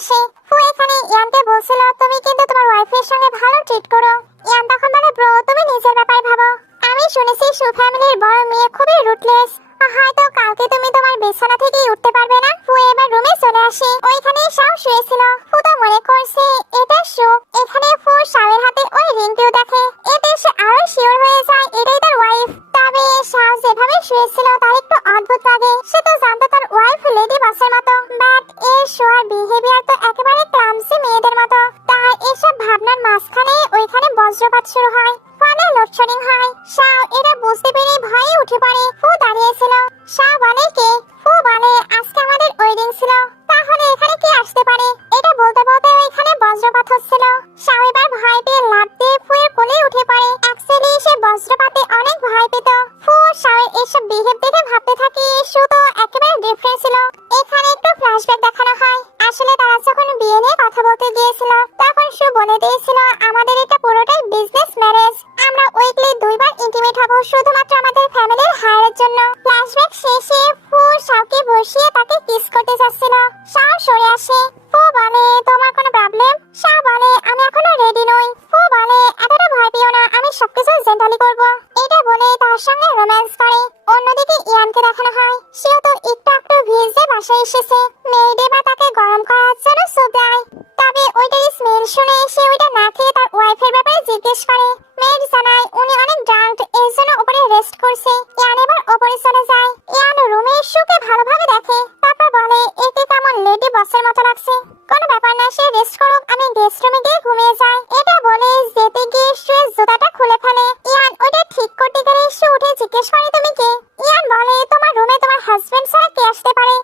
আসে। ফু এখানে ইয়ানকে বলছিল তুমি কিন্তু তোমার ওয়াইফের সঙ্গে ভালো ট্রিট করো। ইয়ান তখন বলে ব্রো তুমি নিজের ব্যাপারে ভাবো। আমি শুনেছি সু ফ্যামিলির বড় মেয়ে খুবই রুটলেস, হয়তো কালকে তুমি তোমার বিছানা থেকেই উঠতে পারবে না। ফু এবার রুমে চলে আসে। ওইখানেই শাও শুয়েছিল। ফু তো মনে করছে এটা শু। এখানে ফু শাওয়ের হাতে ওই রিংটিও দেখে। এতে সে আরো শিওর হয়ে যায় এটাই তার ওয়াইফ। তবে শাও যেভাবে শুয়েছিল তার একটু অদ্ভুত লাগে। সে তো জানতো তার ওয়াইফ লেডি বসের মতো, বাট এর শোয়ার বিহেভিয়ার তো একেবারে ক্লামসি মেয়েদের মতো। তাই এসব ভাবনার মাঝখানে ওইখানে বজ্রপাত শুরু হয়, ফলে লোডশেডিং হয়। শাও এটা বুঝতে পেরে ভয়ে উঠে পড়ে। ফু দাঁড়িয়েছিল। শাও বলে কে? ফু বলে আজকে আমাদের ওয়েডিং ছিল, তাহলে এখানে কে আসতে পারে? এটা বলতে বলতে ওইখানে বজ্রপাত হচ্ছিল। শাও এবার ভয় পেয়ে লাফ দিয়ে ফুয়ের কোলে উঠে পড়ে। অ্যাকচুয়ালি সে বজ্রপাতে অনেক ভয় পেত। ফু শাওয়ের এসব বিহেভ দেখে ভাবতে থাকে শু তো একেবারে ডিফারেন্ট ছিল। এখানে একটু ফ্ল্যাশব্যাক দেখানো হয়। আসলে তারা যখন বিয়ে নিয়ে কথা বলতে গিয়েছিল তখন শু বলে দিয়েছিল আমাদের এটা পুরোটাই বিজনেস ম্যারেজ। আমরা উইকলি 2 বার ইন্টিমেট হব শুধুমাত্র আমাদের ফ্যামিলির হায়ারের জন্য। ফ্ল্যাশব্যাক শেষে ফু শাওকে বসিয়ে তাকে কিস করতে যাচ্ছিল। শাও সরে আসে। ফু বলে তোমার কোনো প্রবলেম? শাও বলে আমি এখনো রেডি নই। ফু বলে এতটা ভয় পেও না, আমি সবকিছু জেন্টালি করব। এটা বলে তার সঙ্গে রোম্যান্স করে। অন্যদিকে ইয়ানকে দেখানো হয় সেও তো একটু ভিজে বাসায় এসেছে। মেয়েডে বা তাকে গরম করার জন্য স্যুপ দেয়। তবে ওইটার স্মেল শুনে সে ওইটা না খেয়ে তার ওয়াইফের ব্যাপারে জিজ্ঞেস করে। মেয়েড জানায় উনি অনেক ড্রাঙ্ক, এই জন্য উপরে রেস্ট করছে। ইয়ান এবার উপরে চলে যায়। ইয়ান রুমে শুকে ভালোভাবে দেখে, তারপর বলে একে কেমন লেডি বসের মতো লাগছে। কোনো ব্যাপার না, সে রেস্ট করুক, আমি গেস্ট রুমে গিয়ে ঘুমিয়ে যাই। এটা বলে যেতে গিয়ে শুয়ে জুতাটা খুলে ফেলে। ইয়ান ওইটা ঠিক করতে গেলে সে উঠে জিজ্ঞেস করে তুমি কে? ইয়ান বলে তোমার রুমে তোমার হাজবেন্ড ছাড়া কে আসতে পারে?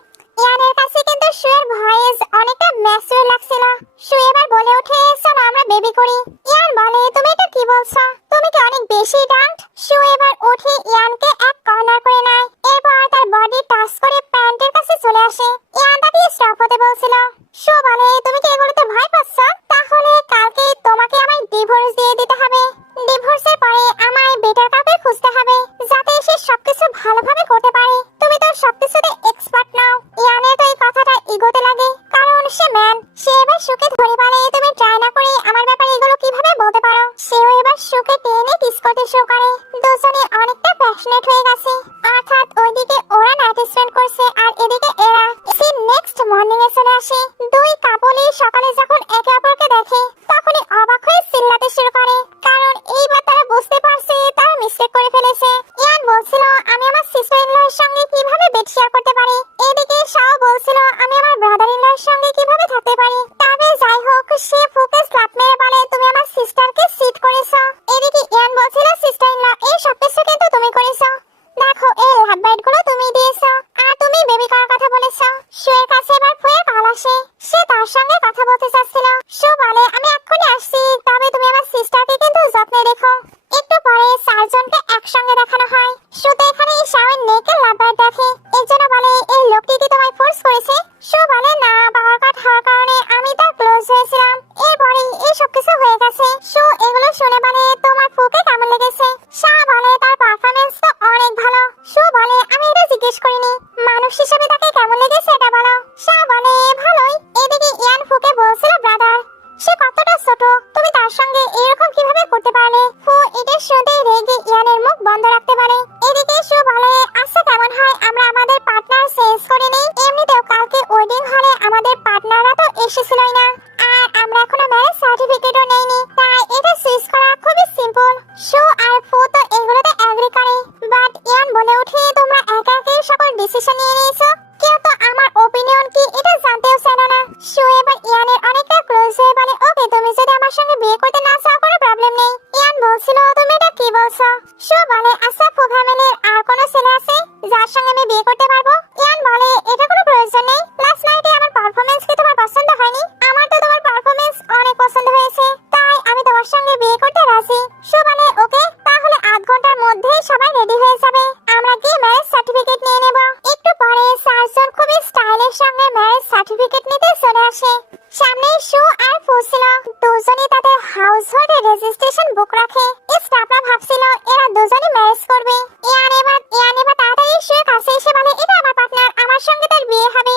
ইয়ানের কাছে কিন্তু শুয়ের ভয়েস অনেকটা ম্যাচিউর লাগছিল। শু এবার বলে ওঠে চলো আমরা বেবি করি। ইয়ান বলে তুমি এটা কি বলছো? তুমি কি অনেক বেশি ডান্ট? শু এবার উঠে ইয়ানকে এক কর্নার করে নেয়। এরপর তার বডি টাচ করে প্যান্টের কাছে চলে আসে। ইয়ান তাকে স্টপ হতে বলছিল। শু বলে তুমি কি এগুলোতে ভয় পাচ্ছ? তাহলে কালকে তোমাকে আমায় ডিভোর্স দিয়ে দিতে হবে। ডিভোর্সের পরে আমায় বেটার কাউকে খুঁজতে হবে যাতে সে সবকিছু ভালোভাবে করতে পারে। তুমি তো সবকিছুতে এক্সপার্ট নাও। ইয়ানের তো এই কথাটা ইগোতে লাগে, কারণ সে ম্যান। সে এবার শুকে ধরে বলে তুমি ট্রাই না করে আমার ব্যাপারে এগুলো কিভাবে বলতে পারো? সেও এবার শুকে টেনে কিস করতে শুরু করে। দুজনে অনেকটা প্যাশনেট হয়ে গেছে। অর্থাৎ ওইদিকে ওরা নাইট স্পেন্ড করছে আর এদিকে এরা। সে নেক্সট মর্নিং এ চলে আসে। দুই কাপলই সকালে যখন একে অপরকে দেখে তখনই অবাক হয়ে চিল্লাতে শুরু করে, কারণ এইবার তারা বুঝতে পারছে তারা মিস্টেক করে ফেলেছে। ইয়ান বলছিল আমি আমার সিস্টার ইন লয়ের সঙ্গে কিভাবে বেড শেয়ার করতে পারি। এদিকে শাও বলছিল আমি আমার ব্রাদার ইন লয়ের সঙ্গে কিভাবে থাকতে পারি। তবে যাই হোক সে ফুকে স্ল্যাপ মেরে বলে তুমি আমার সিস্টারকে চিট করেছো। এদিকে ইয়ান বলছিল সিস্টার ইন ল এই সবকিছু কিন্তু তুমি করেছো। দেখো এই লাভ বাইট গুলো তুমি দিয়েছো আর তুমি বেবি করার কথা বলেছো। শুয়ের কাছে এবার ফুয়ে পাল আসে। সে তার সঙ্গে কথা বলতে চাচ্ছিল। শু বলে আমি এক্ষুনি আসছি, তবে তুমি আমার সিস্টারকে কিন্তু যত্নে রেখো। একটু পরে চারজনকে একসঙ্গে দেখানো হয়। শু তো এখানে শাওয়ের নেকে লাভ বাইট দেখে। এর জন্য বলে এই লোকটি কি তোমায় ফোর্স করেছে? শু বলে না, পাওয়ার কাট হওয়ার কারণে আমি তার ক্লোজ হয়েছিলাম। এরপরে এই সবকিছু হয়ে গেছে। শু এগুলো শুনে বলে তোমার ফুকে কেমন লেগেছে? শাহ বলে তার পারফরমেন্স তো অনেক ভালো। শু বলে আমি এটা জিজ্ঞেস করিনি, মানুষ হিসেবে তাকে কেমন লেগেছে এটা বলো। শাহ বলে ভালোই। এদিকে ইয়ান ফুকে বলছিল ব্রাদার সে কতটা ছোট, তুমি তার সঙ্গে এরকম কিভাবে করতে পারলে? ফু এটা শুনতেই রেগে ইয়ানের মুখ বন্ধ রাখতে পারে। এদিকে শু বলে আচ্ছা কেমন হয় আমরা আমাদের পার্টনার চেঞ্জ করে নেই। এমনিতেও কালকে ওয়েডিং হলে আমাদের পার্টনাররা তো এসেছিলই না, আর আমরা এখনো ম্যারেজ সার্টিফিকেটও নেইনি, তাই এটা সুইচ করা খুবই সিম্পল। শু আর ফু তো এগুলোতে এগ্রি করে, বাট ইয়ান বলে ওঠে তোমরা একা একাই সকল ডিসিশন নিয়ে নিয়েছো, কেউ তো আমার ওপিনিয়ন কি এটা জানতেও চায় না। শু এবার ইয়ানের অনেকটা ক্লোজ হয়ে বলে ওকে তুমি যদি আমার সঙ্গে বিয়ে করতে না চাও কোনো প্রবলেম নেই। ইয়ান বলছিল তুমি এটা কি বলছো? শু বলে আচ্ছা ফু ফ্যামিলির আর কোনো ছেলে আছে যার সঙ্গে আমি বিয়ে করতে পারবো? ইয়ান বলে এটা কোনো প্রয়োজন নেই। লাস্ট নাইটে আমার পারফরমেন্স কি তোমার পছন্দ হয়নি? আমার তো তোমার পারফরমেন্স অনেক পছন্দ হয়েছে, তাই আমি তোমার সঙ্গে বিয়ে করতে রাজি। শু বলে ওকে, তাহলে 8 ঘন্টার মধ্যেই সবাই রেডি হয়ে যাবে, আমরা গিয়ে ম্যারেজ সার্টিফিকেট নিয়ে নেব। একটু পরে চারজন খুবই স্টাইলের সঙ্গে ম্যারেজ সার্টিফিকেট নিতে চলে আসে। সামনে শু আর ফু ছিল। দুজনেই তাদের হাউস হোল্ডে রেজিস্ট্রেশন বুক রাখে। স্টাফরা ভাবছিল এরা দুজনেই ম্যারেজ করবে। ইয়ান এবার তাড়াতাড়ি শুয়ে কাছে এসে বলে এটা আমার পার্টনার, আমার সঙ্গে তার বিয়ে হবে।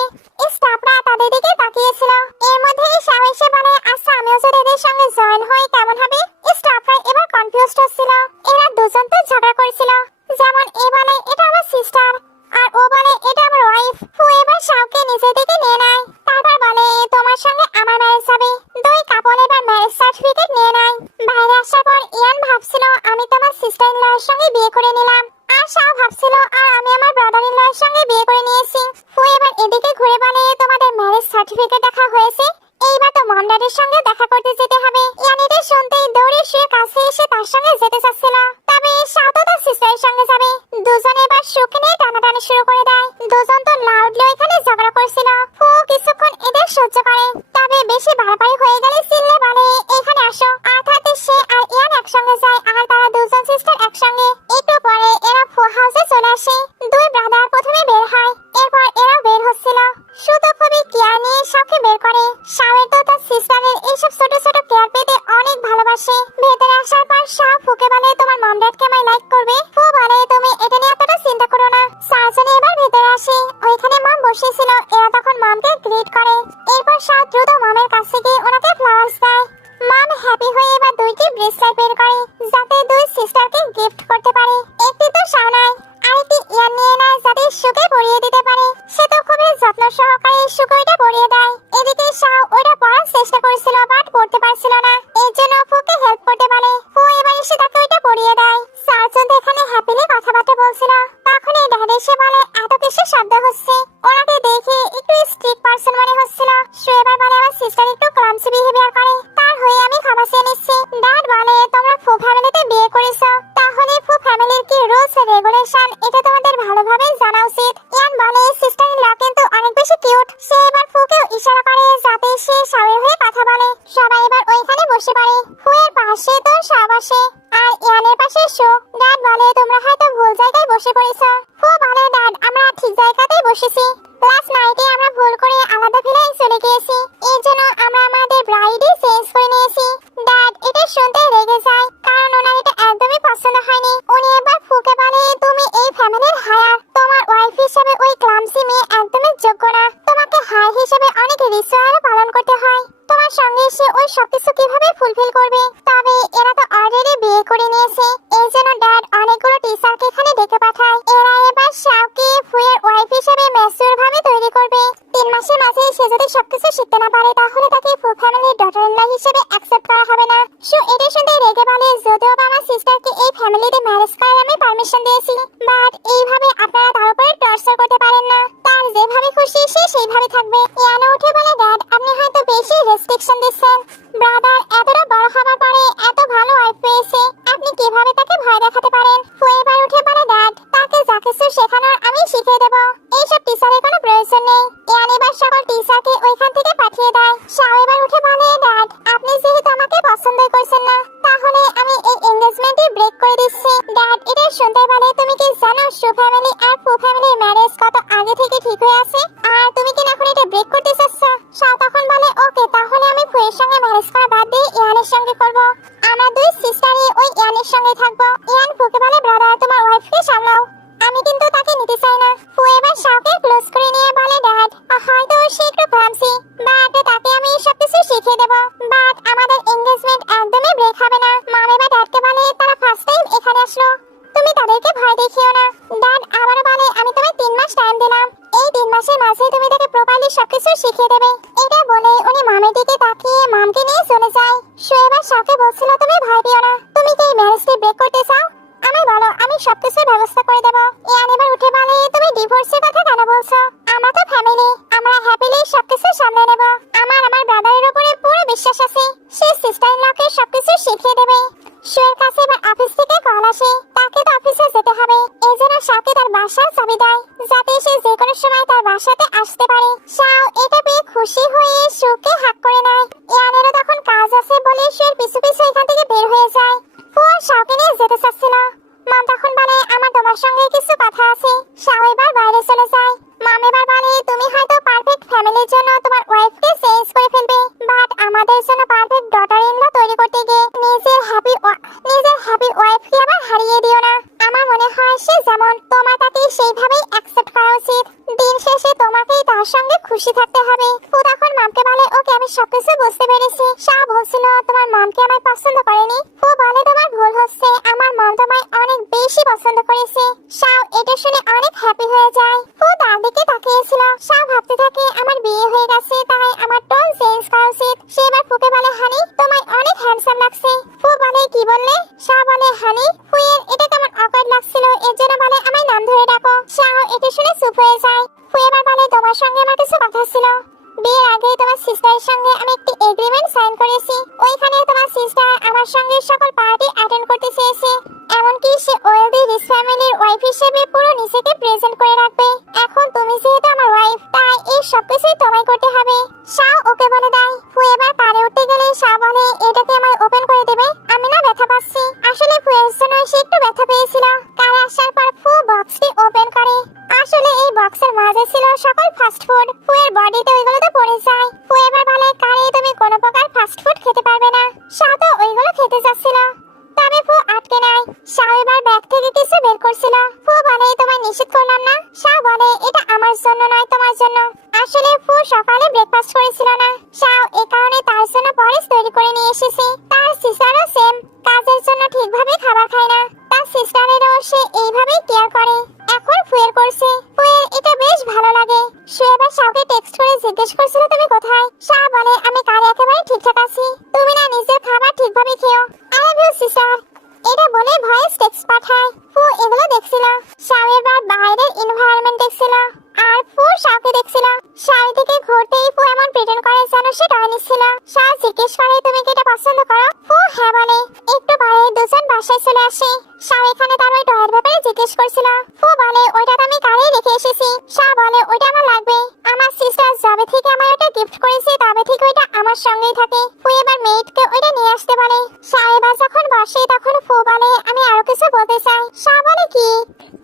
স্টাফরা তাদের দিকে তাকিয়েছে। করছিল। এর মধ্যেই শাও এসে বলে, আচ্ছা আমিও যদি এদের সঙ্গে জয়েন হই কেমন হবে? স্টাফরা এবার কনফিউজড হচ্ছিল। এরা দুজন তো ঝগড়া করছিল, যেমন এ বলে এটা আমার সিস্টার আর ও বলে এটা আমার ওয়াইফ। ফু এবার শাওকে নিজের দিকে নিয়ে নেয়, তারপর বলে তোমার সঙ্গে আমার ম্যারেজ হবে। দুই কাপল এবার ম্যারেজ সার্টিফিকেট নিয়ে নেয়। বাইরে আসার পর ইয়ান ভাবছিল আমি তোমার সিস্টার ইন লয়ের সঙ্গে বিয়ে করে নিলাম, আর শাও ভাবছিল আর আমি আমার ব্রাদার ইন লয়ের সঙ্গে বিয়ে করে নিয়েছি। ফু এবার এদিকে ঘুরে বলে তোমাদের ম্যারেজ সার্টিফিকেট দেখা হয়েছে, এইবার তো মম ড্যাডির সঙ্গে দেখা করতে যেতে হবে। ইয়ান এটা শুনতেই দৌড়ে শুয়ে কাছে এসে তার সঙ্গে যেতে চাচ্ছিল, তবে শাও তো তার সিস্টারের সঙ্গে যাবে। দুজনে এবার সুখে নিয়ে টানাটানি শুরু করে দেয়। দুজন তো লাউডলি এখানে ঝগড়া করছিল। ফু কিছুক্ষণ এদের সহ্য করে, তবে বেশি বাড়াবাড়ি হয়ে গেলে চিল্লে বলে এখানে আসো। অর্থাৎ সে আর ইয়ান একসঙ্গে যায় আর তারা দুজন সিস্টার একসঙ্গে। একটু পরে এরা ফু হাউসে চলে আসে। দুই ব্রাদার প্রথমে বের হয়, এরপর এরা বের হচ্ছিল। শুধু খুবই কেয়ার নিয়ে শাওকে বের করে। শাওয়ের তো তার সিস্টারের এইসব ছোট ছোট কেয়ার পেতে অনেক ভালোবাসে। ভেতরে আসার পর শাও ফুকে বলে তোমার মম ড্যাডকে আমায় লাইক করবে। ফু বলে তুমি এটা নিয়ে এতটা চিন্তা করো না। চারজনে এবার ভেতরে আসে, ওইখানে মম বসেছিল। এরা তখন মমকে গ্রিট করে। এরপর শাও দ্রুত মমের কাছে গিয়ে ওনাকে ফ্লাওয়ার্স দেয়। মম হ্যাপি হয়ে এবার দুইটি ব্রেসলেট বের করে যাতে দুই সিস্টারকে গিফট করতে পারে। একটি তো শাও নয়, আরেকটি ইয়ান নিয়ে নেয় যাতে সুকে পরিয়ে দিতে পারে। সে তো খুবই যত্ন সহকারে সুকে ওইটা পরিয়ে দেয়। এদিকে শাও ওইটা পরার চেষ্টা করেছিল বাট পড়তে পারছিল না, এর জন্য ফুকে হেল্প করতে বলে। ফু এবার এসে তাকে ওইটা পরিয়ে দেয়। চারজন এখানে হ্যাপিলি কথাবার্তা বলছিল, তখন এই ড্যাড এসে বলে এত কিছু শব্দ হচ্ছে। ওনাকে দেখে একটু স্ট্রিক্ট পারসন মনে হচ্ছিল। সে এবার বলে আমার সিস্টার একটু ক্লামসি বিহেভিয়ার করে, তার হয়ে আমি ক্ষমা চেয়ে নিচ্ছি। ড্যাড বলে তোমরা ফু ফ্যামিলিতে বিয়ে করেছো, তাহলে ফু ফ্যামিলির কি রুলস রেগুলেশন এটা তোমাদের ভালোভাবে জানা উচিত। ইয়ান বলে সিস্টার ইন ল কিন্তু অনেক বেশি কিউট। সে এবার ফুকে ইশারা করে যাতে সে শাওয়ের হয়ে কথা বলে। সবাই এবার ওইখানে বসে পড়ে। ফু এর পাশে তো শাও বসে আর ইয়ানের পাশে শো। ড্যাড বলে তোমরা হয়তো ভুল জায়গায় বসে পড়েছো। ফু বলে ড্যাড আমরা ঠিক জায়গাতেই বসেছি, লাস্ট নাইটে আমরা ভুল করে আলাদা ভিলায় চলে গিয়েছি, এই জন্য আমরা আমাদের ব্রাইডই চেঞ্জ করে নিয়েছি। ড্যাড এটা শুনতে রেগে যায় কারণ ওনার এটা একদমই পছন্দ হয়নি। উনি এবার ফুকে বলে তুমি এই ফ্যামিলির হায়ার, তোমার ওয়াইফ হিসেবে ওই ক্লামসি মেয়ে একদমই যোগ্য না। তোমাকে হায়ার হিসেবে অনেক রিচুয়াল পালন করতে হয়, তোমার সঙ্গে এসে ওই সবকিছু কিভাবে ফুলফিল করবে? তবে এরা তো অলরেডি বিয়ে করে নিয়েছে, এই জন্য ড্যাড অনেকগুলো টিচারকে এখানে ডেকে পাঠায়। এরা এবার শাওকে ফুয়ের ওয়াইফ হিসেবে ম্যাচিউর ভাবে তৈরি করবে। 3 মাসের মাঝে সে যদি সবকিছু শিখতে না পারে তাহলে তাকে ফু ফ্যামিলির ডটার ইন ল হিসেবে অ্যাকসেপ্ট করা হবে না। সো এটা শুনতে রেগে বলে যদিও বা আমার সিস্টারকে এই ফ্যামিলিতে ম্যারেজ করার আমি পারমিশন দিয়েছি, বাট এইভাবে আপনারা তার উপরে টর্চার করতে পারেন না। তার যেভাবে খুশি সে সেইভাবে থাকবে। ইয়ানা উঠে বলে ড্যাড আপনি হয়তো বেশি রেস্ট্রিকশন দিচ্ছেন। ব্রাদার এতটা বড় হবার পরে এত ভালো ওয়াইফ পেয়েছে, আপনি কিভাবে তাকে ভয় দেখাতে পারেন? ফু এবার উঠে বলে ড্যাড তাকে যা কিছু শেখানোর আমি শিখিয়ে দেব, এইসব টিচারের কোনো প্রয়োজন নেই। ইয়ান এবার সকল টিচারকে ওইখান থেকে পাঠিয়ে দেয়। শাও এবার উঠে বলে ড্যাড আপনি যেহেতু আমাকে পছন্দ করছেন না তাহলে আমি এই এনগেজমেন্টই ব্রেক করে দিচ্ছি। ড্যাড এটা শুনতে বলে তুমি কি জানো শু ফ্যামিলি আর ফু ফ্যামিলির ম্যারেজ কত আগে থেকে ঠিক হয়ে আছে, আর তুমি কি এখন এটা ব্রেক করতে চাচ্ছ? শাও তখন বলে ওকে তাহলে আমি ফুয়ের সঙ্গে ম্যারেজ করা বাদ দিয়ে ইয়ানের সঙ্গে করব, আমরা দুই সিস্টারই ওই ইয়ানের সঙ্গে থাকবো। ইয়ান ফুকে বলে ব্রাদার তোমার ওয়াইফকে সামলাও, আমি কিন্তু তাকে নিতে চাই না। ফু এবার শাওকে ক্লোজ করে নিয়ে বলে ড্যাড হয়তো সে একটু ক্লামসি, বাট তাকে আমি সবকিছু শিখিয়ে দেব, বাট আমাদের এনগেজমেন্ট একদমই ব্রেক হবে না। মম এবার ড্যাডকে বলে তারা ফার্স্ট টাইম এখানে আসলো, তুমি তাদেরকে ভয় দেখিও না। ড্যাড আবারও বলে আমি তোমায় 3 মাস টাইম দিলাম, এই 3 মাসের মাঝে তুমি তাকে প্রপারলি সবকিছু শিখিয়ে দেবে। এটা বলে উনি মামের দিকে তাকিয়ে মামকে নিয়ে চলে যায়। সে এবার শাওকে বলছিল তুমি ভয় পেও না, তুমি কি এই ম্যারেজটি ব্রেক করতে চাও? আমায় বলো আমি সবকিছুর ব্যবস্থা করে দেব। ইয়ান এবার উঠে বলে তুমি ডিভোর্সের কথা কেন বলছো? আমরা তো ফ্যামিলি, আমরা হ্যাপিলি সবকিছু সামলে নেব। আমার ব্রাদারের উপরে পুরো বিশ্বাস আছে, সে সিস্টার ইন লকে সবকিছু শিখিয়ে দেবে। শুয়ের কাছে এবার অফিস থেকে কল আসে, তাকে তো অফিসে যেতে হবে, এই জন্য শাওকে তার বাসার চাবি দেয় যাতে সে যে কোনো সময় তার বাসাতে আসতে পারে। শাও এটা পেয়ে খুশি হয়ে শুকে হাত করে নেয়। ইয়ানেরও তখন কাজ আছে বলে শুয়ের পিছু পিছু এখান থেকে বের হয়ে যায়। ফুয়া শাওকে নিয়ে যেতে চাচ্ছিল, মম তখন বলে আমার তোমার সঙ্গে কিছু কথা আছে। শাও এবার বাইরে চলে যায়। মম এবার বলে তুমি হয়তো পারফেক্ট ফ্যামিলির জন্য তোমার ওয়াইফকে চেঞ্জ করে ফেলবে, বাট আমাদের জন্য পারফেক্ট ডটার ইন ল তৈরি করতে গিয়ে নিজের হ্যাপি ওয়াইফকে আবার হারিয়ে দিও না। আমার মনে হয় সে যেমন তোমার তাকে সেইভাবেই অ্যাকসেপ্ট করা উচিত। দিন শেষে তোমাকেই তার সঙ্গে খুশি থাকতে হবে। ও তখন মমকে বলে সবকিছু বুঝতে পেরেছি। শাহ বলছিল তোমার মমকে আমায় পছন্দ করেনি। ফু বলে তোমার ভুল হচ্ছে, আমার মম তোমায় অনেক বেশি পছন্দ করেছে। শাহ এটা শুনে অনেক হ্যাপি হয়ে যায়। ফু তার দিকে তাকিয়েছিল। শাহ ভাবতে থাকে আমার বিয়ে হয়ে গেছে, তাই আমার টোন চেঞ্জ করা উচিত। সে এবার ফুকে বলে হানি তোমায় অনেক হ্যান্ডসাম লাগছে। ফু বলে কি বললে? শাহ বলে হানি। ফুয়ের এটা কেমন অকওয়ার্ড লাগছিল, এর জন্য বলে আমায় নাম ধরে ডাকো। শাহ এটা শুনে চুপ হয়ে যায়। ফু এবার বলে তোমার সঙ্গে আমার কিছু কথা ছিল। বিয়ের আগে তোমার সিস্টারের সঙ্গে আমি একটি এগ্রিমেন্ট সাইন করেছি। ওইখানে তোমার সিস্টার আমার সঙ্গে সকল পার্টি অ্যাটেন্ড করতে চেয়েছে, এমনকি সে ওয়েলদি রিচ ফ্যামিলির ওয়াইফ হিসেবে পুরো নিজেকে প্রেজেন্ট করে রাখবে। এখন তুমি যেহেতু আমার ওয়াইফ, তাই এই সবকিছুই তোমায় করতে হবে। শাহ ওকে বলে দেয়। ফু এবার পারে উঠতে গেলে শাহ বলে এটাকে আমায় ওপেন করে দেবে, আমি না ব্যথা পাচ্ছি। আসলে ফুয়ের জন্য সে একটু ব্যথা পেয়েছিল। কার আসার পর ফু বক্সটি ওপেন করে। আসলে এই বক্সের মাঝে ছিল সকল ফাস্ট ফুড। ফুয়ের বডিতে ওইগুলোতে পড়ে যায়। ফু এবার বলে কারে তুমি কোনো প্রকার ফাস্ট ফুড খেতে পারবে না। শাহ তো ওইগুলো খেতে যাচ্ছিল, তবে ফু আটকে নাই। শাহ এবার ব্যাগ থেকে কিছু বের করছিল। ফু বলে তোমায় নিষেধ করলাম না। শাহ বলে এটা আমার জন্য নয়, তোমার জন্য। আসলে ফু সকালে ব্রেকফাস্ট করেছিল না। শাহ এই কারণে তার জন্য পরেশ তৈরি করে নিয়ে এসেছে। তার সিস্টারও সেম, কাজের জন্য ঠিকভাবে খাবার খায় না। তার সিস্টারেরও সে এইভাবেই কেয়ার করে। এখন ফুয়ের করছে। ফুয়ের এটা বেশ ভালো লাগে। সে এবার শাহকে টেক্সট করে জিজ্ঞেস করছিল তুমি কোথায়। শাহ বলে আমি কাল একেবারে ঠিকঠাক আছি, তুমি না নিজের খাবার ঠিকভাবে খেও। I love you sister. এটা বলে ভয়েস টেক্সট পাঠায়। ফু এগুলো দেখছিল। শাহ এবার বাইরের এনভায়রনমেন্ট দেখছিল, আর ফু শাহকে দেখছিল। শাহ থেকে ঘুরতেই ফু এমন প্রিটেন্ড করে যেন সে টয় নিচ্ছিল। শাহ জিজ্ঞেস করে তুমি কি এটা পছন্দ করো? ফু হ্যাঁ বলে। একটু পরে দুজন বাসায় চলে আসে। শাহ এখানে তার ওই টয়ের ব্যাপারে জিজ্ঞেস করছিল। ফু বলে ওইটা তো আমি কালেই রেখে এসেছি। শাহ বলে ওইটা আমার লাগবে, আমার সিস্টার যবে থেকে আমায় ওটা গিফট করেছে তবে থেকে ওইটা আমার সঙ্গেই থাকে। ফু এবার মেয়েটকে ওইটা নিয়ে আসতে বলে। শাহ এবার যখন বসে তখন ফু বলে আমি আরো কিছু বলতে চাই। শাহ বলে কি?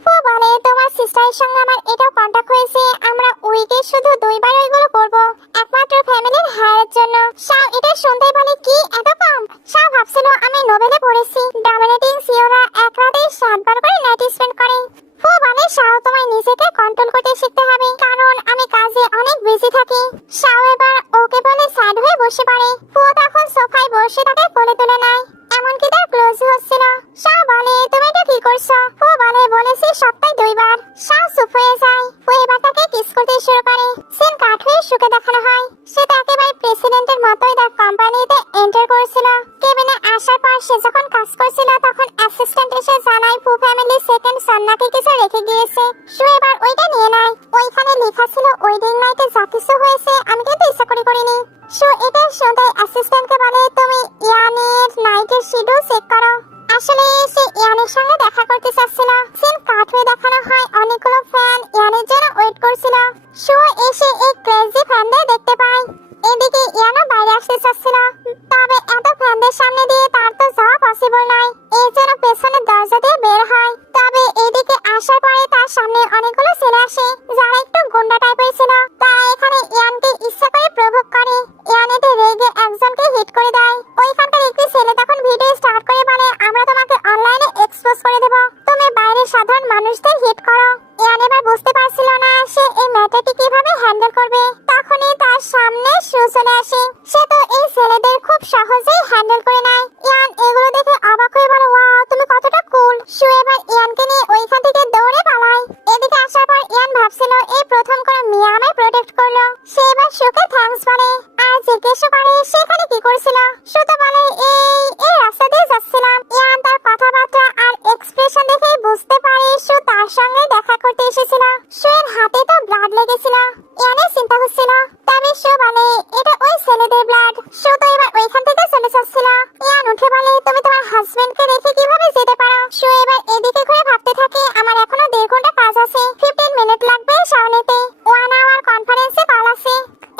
ফু বলে তোমার সিস্টারের সঙ্গে আমার এটাও কন্টাক্ট হয়েছে, আমরা উইকে শুধু 2 বার ওইগুলো করবো, একমাত্র ফ্যামিলির হায়ারের জন্য। শাহ এটা শুনতেই বলে কি এত কম? শাহ ভাবছিল আমি নোবেলে পড়েছি, ডমিনেটিং সিওরা এক রাতে 7 বার করে নাইট স্পেন্ড করে। ফু বলে শাহ তোমায় নিজেকে কন্ট্রোল করতে শিখতে হবে, কারণ আমি কাজে অনেক বিজি থাকি। শাহ এবার ওকে বলে স্যাড হয়ে বসে পড়ে। ফু তখন সোফায় বসে তাকে কোলে তুলে নেয়, এমনকি তার ক্লোজ হচ্ছিল। শাহ বলে তুমি এটা কি করছো? ফু বলে বলেছি সপ্তাহে 2 বার। শাহ চুপ হয়ে যায়। ফু এবার তাকে কিস করতে শুরু করে। সিন কাট হয়ে সুখে দেখানো হয়। সে তো একেবারে প্রেসিডেন্টের মতোই তার কোম্পানিতে এন্টার করেছিল। কেবিনে আসার পর সে যখন কাজ করছিল তখন অ্যাসিস্ট্যান্ট এসে জানায় ফু ফ্যামিলি সেকেন্ড সন নাকি কিছু রেখে গিয়েছে। সে এবার ওইটা নিয়ে নেয়। ওইখানে লেখা ছিল ওয়েডিং নাইটে যা কিছু হয়েছে আমি কিন্তু ইচ্ছা করে করিনি। সো এটা শুনতে অ্যাসিস্ট্যান্টকে বলে তুমি ইয়ানের নাইটের শিডিউল চেক করো। আসলে সে ইয়ানের সঙ্গে দেখা করতে চাচ্ছিল। সিন কাট হয়ে দেখানো হয় অনেকগুলো ফ্যান ইয়ানের জন্য ওয়েট করছিল। সো এসে এই ক্রেজি ফ্যানদের দেখতে পায়। এদিকে ইয়ানা বাইরে আসতে চাচ্ছিল, তবে এত ফ্যানদের সামনে দিয়ে তার তো যাওয়া পসিবল নয়। এই জন্য পেছনের দরজা দিয়ে বের হয়। তবে এদিকে আসার পরে তার সামনে অনেকগুলো ছেলে আসে যারা একটু গুন্ডা টাইপের ছিল। তারা এখানে ইয়ানকে ইচ্ছা করে প্রভোগ করে। ইয়ান এতে রেগে একজনকে হিট করে দেয়। ওইখানকার একটি ছেলে তখন ভিডিও স্টার্ট করে বলে আমরা তোমাকে অনলাইনে এক্সপোজ করে দেব, তুমি বাইরের সাধারণ মানুষদের হিট করো। ইয়ান এবার বুঝতে পারছিল না সে এই ম্যাটারটি কিভাবে হ্যান্ডেল করবে। তখনই তার সামনে শু চলে আসে। সে তো এই ছেলেদের খুব সহজেই হ্যান্ডেল করে নেয়। ইয়ান এগুলো দেখে অবাক হয়ে বলে ওয়াও তুমি কতটা কুল। শু এবার ইয়ানকে নিয়ে ওইখান থেকে দৌড়ে পালায়। এদিকে আসার পর ইয়ান ভাবছিল এই প্রথম করে মিয়া আমায় প্রোটেক্ট করলো। সে এবার শুকে থ্যাঙ্কস বলে আর জিজ্ঞেস করে সেখানে কি করছিল। শু তো বলে এই রাস্তা দিয়ে যাচ্ছিলাম। ইয়ান তার কথাবার্তা আর এক্সপ্রেশন দেখে বুঝতে পারে শু তার সঙ্গে দেখা করতে এসেছিল। শু এর হাতে তো ব্লাড লেগেছিল। ইয়ানের চিন্তা হচ্ছিল, তবে শু বলে এটা ওই ছেলেদের ব্লাড। শু তো এবার ওইখান থেকে চলে যাচ্ছিল। ইয়ান উঠে বলে তুমি তোমার হাজবেন্ডকে রেখে কিভাবে যেতে পারো। শু এবার এদিকে ঘুরে ভাবতে থাকে আমার এখনো 1.5 ঘন্টা কাজ আছে, 15 মিনিট লাগবে শাওনেতে, 1 আওয়ার কনফারেন্সে কল আছে।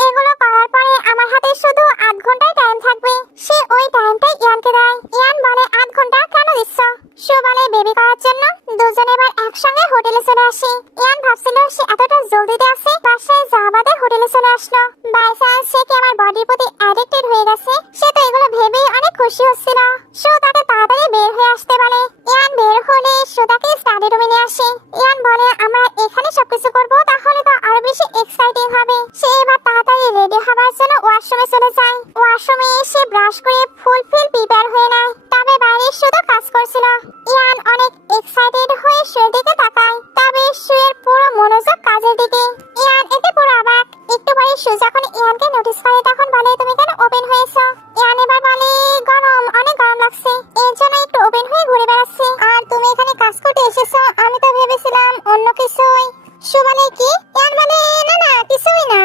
এগুলো করার পরে আমার হাতে শুধু 8 ঘন্টায় টাইম থাকবে। সে ওই টাইমটাই ইয়ানকে দেয়। ইয়ান বলে 8 ঘন্টা কেন দিচ্ছ? শু বলে বেবি করার জন্য। দুজন এবার একসঙ্গে হোটেলে চলে আসে। ইয়ান ভাবছিল সে এতটা জলদিতে আছে, বাসায় যাবাদে হোটেলে চলে আসলো। বাই চান্স সে কি আমার বডির প্রতি অ্যাডিক্টেড হয়ে গেছে। সে তো এগুলো ভেবেই অনেক খুশি হচ্ছিল। শু তাকে তাড়াতাড়ি বের হয়ে আসতে বলে। ইয়ান বের হলে শু তাকে স্টাডি রুমে নিয়ে আসে। ইয়ান বলে আমরা এখানে সবকিছু করবো, তাহলে তো আরো বেশি এক্সাইটিং হবে। সে এবার তাড়াতাড়ি রেডি হবার জন্য ওয়াশরুমে ওয়াশরুমে চলে যায়। ওয়াশরুমে এসে ব্রাশ করে ফুল প্রিপেয়ার হয়ে নেয়। তবে বাইরে শুধু কাজ করছিল। ইয়ান অনেক এক্সাইটেড হয়ে শুয়ের দিকে তাকায়। তবে শুয়ের পুরো মনোযোগ কাজের দিকে। ইয়ান এতে পুরো অবাক। একটু পরে শু যখন ইয়ানকে নোটিস করে তখন বলে, তুমি কেন ওপেন হয়েছো? ইয়ান এবার বলে, গরম, অনেক গরম লাগছে, এর জন্য একটু ওপেন হয়ে ঘুরে বেড়াচ্ছি। আর তুমি এখানে কাজ করতে এসেছো, আমি তো ভেবেছিলাম অন্য কিছুই। শু বলে, কি? ইয়ান বলে, না না কিছুই না,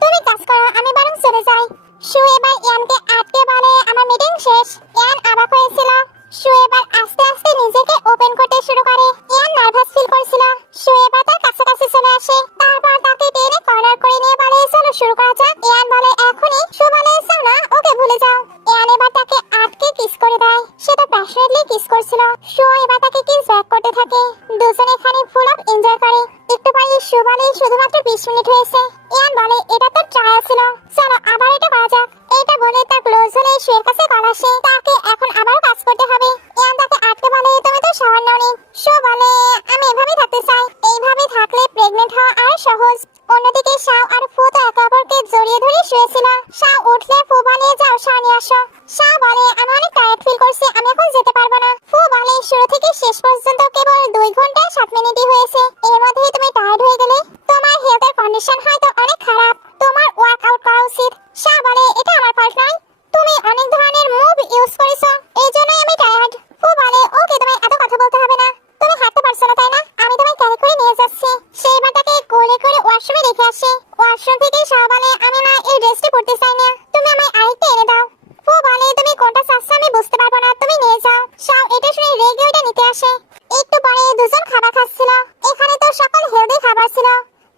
তুমি কাজ করো, আমি বরং চলে যাই। শু এবার ইয়ানকে আটকে বলে, আমার মিটিং শেষ। ইয়ান অবাক হয়েছিল। শু এবার আস্তে আস্তে নিজেকে ওপেন করতে শুরু করে। ইয়ান নার্ভাস ফিল করছিল। শু এবার তার কাছাকাছি চলে আসে। তারপর তাকে টেনে কর্নার করে নিয়ে বলে, চলো শুরু করা যাক। ইয়ান বলে, এখনই? শু বলে, চাও না, ওকে ভুলে যাও। ইয়ান এবার তাকে আটকে কিস করে দেয়। সে তো প্যাশনেটলি কিস করছিল। শু এবার তাকে কিস ব্যাক করতে থাকে। দুজনে এখানে ফুল অফ এনজয় করে। একটু পরে শু বলে, শুধুমাত্র 20 মিনিট হয়েছে। ইয়ান বলে, এটা তো ট্রায়াল ছিল, চলো আবার এটা করা যাক। এটা বলে তার ক্লোজ হলে শুয়ের কাছে কল আসে। তাকে এখন আবার কাজ করতে হবে। ইয়ান তাকে আটকে বলে, তুমি তো শাওয়ার নাওনি। শু বলে, আমি এভাবেই থাকতে চাই, এইভাবে থাকলে প্রেগনেন্ট হওয়া আর সহজ। অন্যদিকে শাও আর ফু তো একে অপরকে জড়িয়ে ধরে শুয়েছিল। শাও উঠলে ফু বলে, যাও শাওয়ার নিয়ে আসো। শাও বলে, আমি অনেক টায়ার্ড ফিল করছি, আমি এখন যেতে পারবো না। ফু বলে, শুরু থেকে শেষ পর্যন্ত কেবল 2 ঘন্টা 7 মিনিটই হয়েছে, এর মধ্যেই তুমি টায়ার্ড হয়ে গেলে? তোমার হেলথের কন্ডিশন হয়তো অনেক খারাপ, তোমার ওয়ার্কআউট করা উচিত। শাও বলে, এটা আমার ফল্ট নয়, তুমি অনেক ধরনের মুভ ইউজ করেছো, এই জন্যই আমি টায়ার্ড। ফু বলে, ওকে, তোমায় এত কথা বলতে হবে না, তুমি হাঁটতে পারছো না তাই না, আমি তোমায় ক্যারি করে নিয়ে যাচ্ছি। সেই বাটাকে কোলে করে ওয়াশরুমে রেখে আসে। ওয়াশরুম থেকে শাও বলে, আমি না এই ড্রেসটি পরতে চাই না, তুমি আমায় আরেকটা এনে দাও। ফু বলে, তুমি কোনটা চাচ্ছ আমি বুঝতে পারবো না, তুমি নিয়ে যাও। শাও এটা শুনে রেগে ওটা নিতে আসে। একটু পরে দুজন খাবার খাচ্ছিল। এখানে তো সকল হেলদি খাবার ছিল,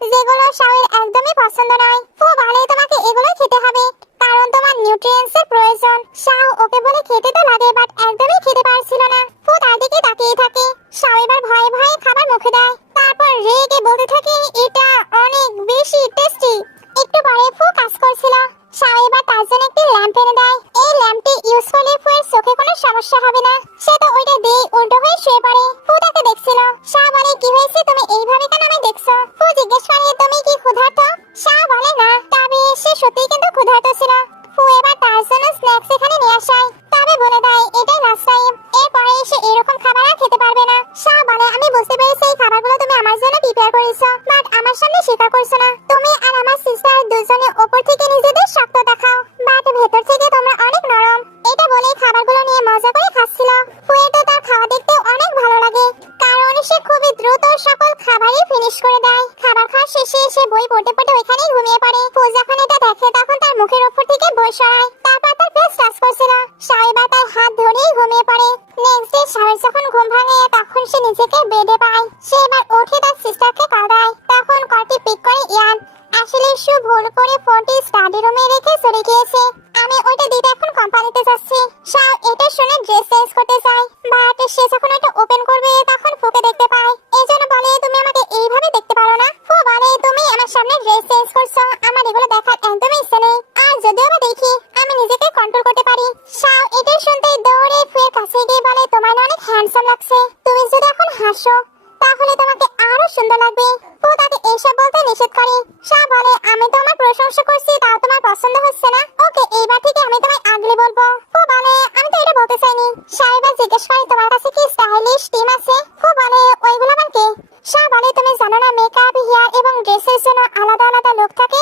যেগুলো শাওয়ের একদমই পছন্দ নয়। ফু বলে, তোমাকে এগুলো খেতে হবে, কারণ তোমার নিউট্রিয়েন্টসের প্রয়োজন। শাও ওকে বলে খেতে তো লাগে, বাট একদমই খেতে পারছিল না। ফু তার দিকে তাকিয়ে থাকে। শাও এবার ভয়ে ভয়ে খাবার মুখে দেয়। তারপর রেগে বলতে থাকে, এটা অনেক বেশি টেস্টি। একটু পরে ফু কাজ করছিল। শাও এবার তার জন্য একটি ল্যাম্প এনে দেয়। এই ল্যাম্পটি ইউজ করলে ফুয়ের চোখে কোনো সমস্যা হবে না। সে তো ওইটা দিয়ে উল্টো হয়ে শুয়ে পড়ে। ফু তাকে দেখছিল। শাও বলে, কি হয়েছে, তুমি এইভাবে কেন আমায় দেখছো? ফু জিজ্ঞেস করে, তুমি কি ক্ষুধার্ত? শাও বলে, না, তবে সে সত্যিই কিন্তু ক্ষুধার্ত ছিল। ফু এবার তার জন্য স্ন্যাক্স এখানে নিয়ে আসায়, তবে বলে দেয় এটাই লাস্ট টাইম, এরপরে এসে এরকম খাবার আর খেতে পারবে না। শাও বলে, আমি বুঝতে পেরেছি এই খাবারগুলো তুমি আমার জন্য প্রিপেয়ার করেছো, বাট আমার সামনে স্বীকার করছো না। তুমি আর আমার সিস্টার দুজনে উপর থেকে নিজেদের শক্ত দেখাও, বাট ভেতর থেকে তোমরা অনেক নরম। এটা বলে খাবারগুলো নিয়ে মজা করে খাচ্ছিল। ফুয়েটো তার খাওয়া দেখতে অনেক ভালো লাগে, কারণ সে খুবই দ্রুত সকল খাবারই ফিনিশ করে দেয়। খাবার খাওয়া শেষে সে বই পড়তে পড়তে ওইখানেই ঘুমিয়ে পড়ে। ফু যখন এটা দেখে তখন তার মুখের উপর থেকে বই সরায়, তারপর তার ফেস টাচ করছিল। শাও এবার তার হাত ধরেই ঘুমিয়ে পড়ে। নেক্সট ডে শাওয়ের যখন ঘুম ভাঙে তখন সে নিজেকে বেডে পায়। সে এবার উঠে তার সিস্টারকে কল দেয়। তখন কলটি পিক করে ইয়ান। আসলে শু ভুল করে ফোনটি স্টাডি রুমে রেখে চলে গিয়েছে, আমি ওইটা দিতে এখন কোম্পানিতে যাচ্ছি। শাও এটা শুনে ড্রেস চেঞ্জ করতে চায়, বাট সে যখন ওইটা ওপেন করবে তখন ফুকে দেখতে পায়। এই জন্য বলে, তুমি আমাকে এইভাবে দেখতে পারো না। ফু বলে, তুমি আমার সামনে ড্রেস চেঞ্জ করছো, আমার এগুলো দেখার একদমই ইচ্ছে নেই, আর যদিও বা দেখি আমি নিজেকে কন্ট্রোল করতে পারি। শাও এটা শুনতে দৌড়ে ফুয়ের কাছে গিয়ে বলে, তোমার অনেক হ্যান্ডসাম লাগছে, তুমি যদি এখন হাসো তাহলে তোমাকে আরো সুন্দর লাগবে। ফু তাকে এইসব বলতে নিষেধ করে। শাও বলে, আমি তো আমার প্রশংসা করছি, তাও তোমার পছন্দ হচ্ছে না, ওকে এইবার থেকে আমি তোমায় আগলে বলবো। ফু বলে, আমি তো এটা বলতে চাইনি। শাও এবার জিজ্ঞেস করে, তোমার কাছে কি স্টাইলিশ টিম আছে? ফু বলে, ওইগুলো আবার কে? শাও বলে, তুমি জানো না মেকআপ, হেয়ার এবং ড্রেসের জন্য আলাদা আলাদা লোক থাকে,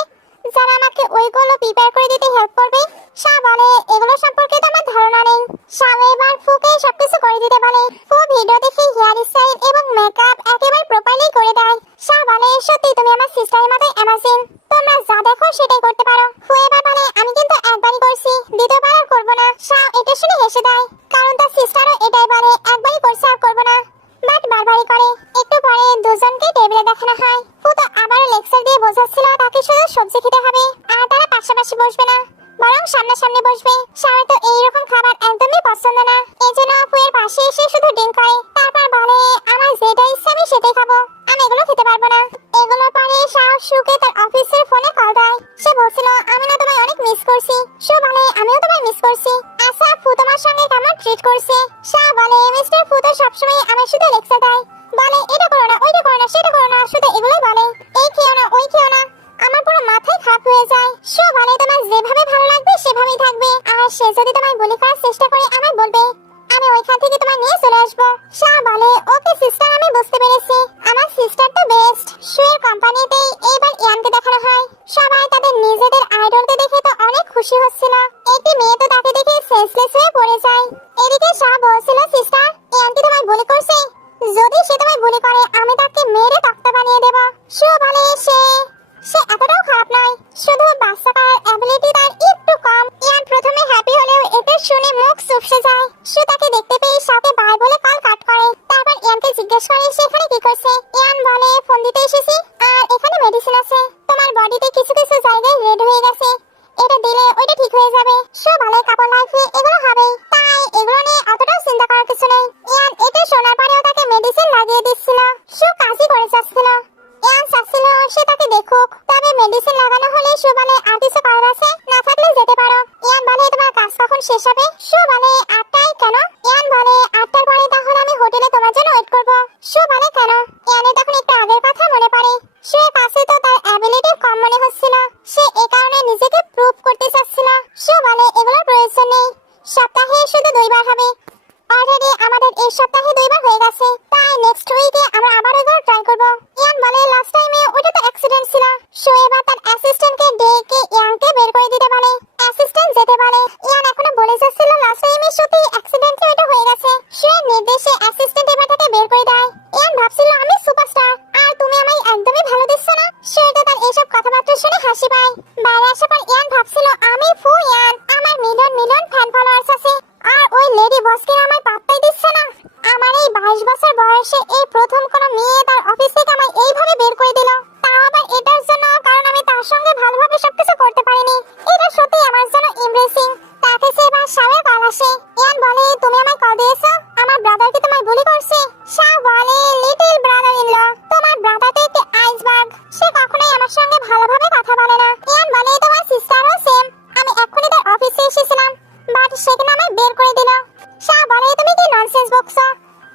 যারা আমাকে ওইগুলো প্রিপেয়ার করে দিতে হেল্প করবে। শাও বলে, এগুলো সম্পর্কে তো আমার ধারণা নেই। শাও এবার ফুকে সবকিছু করে দিতে বলে। ফু ভিডিও দেখে হেয়ার স্টাইল এবং মেকআপ একেবারে প্রপারলি করে দেয়। শাও বলে, সত্যি তুমি আমার সিস্টারের মতো অ্যামাজিং, তোমরা যা দেখো সেটাই করতে পারো। ফু এবার বলে, আমি কিন্তু একবারই করছি, দ্বিতীয়বার আর করবো না। শাও এটা শুনে হেসে দেয়, কারণ তার সিস্টারও এটাই বলে, একবারই করছে আর করবো না, বাট বারবারই করে। একটু পরে দুজনকে টেবিলে দেখানো হয়। ফু তো আবার লেকচার দিয়ে বোঝাচ্ছিল তাকে শুধু সবজি খেতে হবে, আর তারা পাশাপাশি বসবে না, বরং সামনাসামনি বসবে। শাওয়ের তো এইরকম খাবার একদমই পছন্দ না, এই জন্য ফুয়ের পাশে এসে শুধু ড্রিঙ্ক করে। তারপর বলে, আমার যেটা ইচ্ছে আমি সেটাই খাবো, আমি এগুলো খেতে পারবো না। এগুলো পরে শাও শুকে তার অফিসের ফোনে কল দেয়। সে বলছিল, আমি না তোমায় অনেক মিস করছি। শু বলে, আমিও তোমায় মিস করছি। আচ্ছা ফু তোমার সঙ্গে কেমন ট্রিট করছে? শাও বলে, মিস্টার ফু তো সবসময় আমার শুধু লেকচার দেয়, বলে এটা করো না, ওইটা করো না, সেটা করো না, শুধু এগুলোই বলে, এই খেও না, ওই খেও না, আমার পুরো মাথায় খারাপ হয়ে যায়। সো বলে তোমার যেভাবে ভালো লাগবে সেভাবেই থাকবে, আর সে যদি তোমায় গুলি করার চেষ্টা করে আমায় বলবে, আমি ওইখান থেকে তোমায় নিয়ে চলে আসবো। শাহ বলে ওকে সিস্টার, আমি বুঝতে পেরেছি, আমার সিস্টার তো বেস্ট। শুয়ের কোম্পানিতেই এইবার ইয়ানকে দেখানো হয়। সবাই তাদের নিজেদের আইডলকে দেখে তো অনেক খুশি হচ্ছিল। একটি মেয়ে তো তাকে দেখে সেন্সলেস হয়ে পড়ে যায়। এদিকে শাহ বলছিল সিস্টার ইয়ানকে তোমায় গুলি করছে, যদি সে তোমায় গুলি করে আমি তাকে মেরে তক্তা বানিয়ে দেব। সে বলে সে এতটাও খারাপ নয়, শুধু বাচ্চা করার অ্যাবিলিটি তার একটু কম। ইয়ান প্রথমে হ্যাপি হলেও এটা শুনে মুখ চুপসে যায়। সে তাকে দেখতে পেয়ে শাহকে বাই বলে কল কাট করে। তারপর ইয়ানকে জিজ্ঞেস করে সে এখানে কি করছে। ইয়ান বলে ফোন দিতে এসেছি, আর এখানে মেডিসিন আছে, তোমার বডিতে কিছু কিছু জায়গায় রেড হয়ে গেছে, এটা দিলে ওইটা ঠিক হয়ে যাবে। সে বলে কাপড় লাইফে এগুলো হবে, তাই এগুলো নিয়ে অতটাও চিন্তা করার কিছু নেই। ইয়ান এটা শোনার পরেও তাকে মেডিসিন লাগিয়ে দিচ্ছিল। সে কাজই করে যাচ্ছিল। ইয়ান চাচ্ছিল সে তাকে দেখুক, তবে মেডিসিন লাগানো হলে সে বলে আর কিছু করার আছে, না থাকলে যেতে পারো। ইয়ান বলে তোমার কাজ কখন শেষ হবে। সে বলে 8টায়। কেন? ইয়ান বলে 8টার পরে তাহলে আমি হোটেলে তোমার জন্য ওয়েট করব। সে বলে কেন? ইয়ানের তখন একটু আগের কথা মনে পড়ে। সে কাছে তো তার অ্যাবিলিটি কম মনে হচ্ছিল, সে এই কারণে নিজেকে প্রুভ করতে চাচ্ছিল। সে বলে এগুলোর প্রয়োজন নেই, সপ্তাহে শুধু 2বার হবে। অলরেডি আমাদের এই সপ্তাহে 2বার হয়ে গেছে, তাই নেক্সট উইকে আমরা আবার এগুলো ট্রাই করব। ইয়ান বলে লাস্ট টাইমে ওটা তো অ্যাক্সিডেন্ট ছিল। সো এবার তার অ্যাসিস্ট্যান্টকে ডেকে ইয়ানকে বের করে দিতে বলে। অ্যাসিস্ট্যান্ট যেতে বলে। ইয়ান এখনো বলে যাচ্ছিল লাস্ট টাইমে সত্যি অ্যাক্সিডেন্টে ওটা হয়ে গেছে। সে নির্দেশে অ্যাসিস্ট্যান্ট এবার তাকে বের করে দেয়। ইয়ান ভাবছিল আমি সুপারস্টার, আর তুমি আমায় একদমই ভালো দিচ্ছ না। সে তো তার এইসব কথাবার্তা শুনে হাসি পায়। বাইরে আসার পর ইয়ান ভাবছিল আমি ফু ইয়ান, আমার মিলিয়ন মিলিয়ন ফ্যান ফলোয়ার্স আছে, আর ওই লেডি বসকে আমায় পাত্তাই দিচ্ছে না। আমার এই 22 বছর বয়সে এই প্রথম কোনো মেয়ে তার অফিস থেকে আমায় এইভাবে বের করে দিল, তাও আবার এটার জন্য কারণ আমি তার সঙ্গে ভালোভাবে সবকিছু করতে পারিনি। এটা সত্যি আমার জন্য ইমপ্রেসিং। তার কাছে এবার শাহের কল আসে। ইয়ান বলে তুমি আমায় কল দিয়েছো, আমার ব্রাদার কি তোমায় গুলি করছে। শাহ বলে লিটল ব্রাদার ইন ল, তোমার ব্রাদার তো একটি আইসবার্গ, সে কখনোই আমার সঙ্গে ভালোভাবে কথা বলে না। ইয়ান বলে তোমার সিস্টারও সেম, আমি এক্ষুনি তার অফিসে এসেছিলাম, বাট সেখানে আমায় বের করে দিল। শাহ বলে তুমি কি ননসেন্স বকছো,